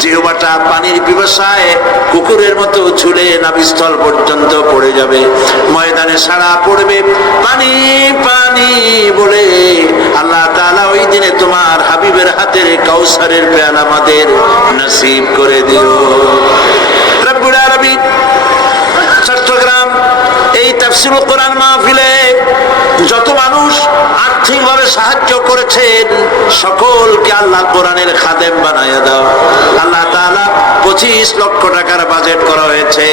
জিহ্বাটা পানির পিপাসায় কুকুরের মতো ঝুলে নাভিস্থল পর্যন্ত পড়ে যাবে। ময়দানে সাড়া পড়বে পানি পানি বলে। আল্লাহ তাআলা ওই দিনে তোমার হাবিবের হাতের কাউসারের পেয়ালা আমাদের নসিব করে দিও রব্বুল আলামিন। চট্টগ্রাম এই তাফসীরুল কোরআন মাহফিলে যত মানুষ আর্থিকভাবে সাহায্য করেছেন সকলকে আল্লাহ কোরআনের খাদেম বানায়া দাও। আল্লাহ তাআলা 25 লক্ষ টাকার বাজেট করা হয়েছে।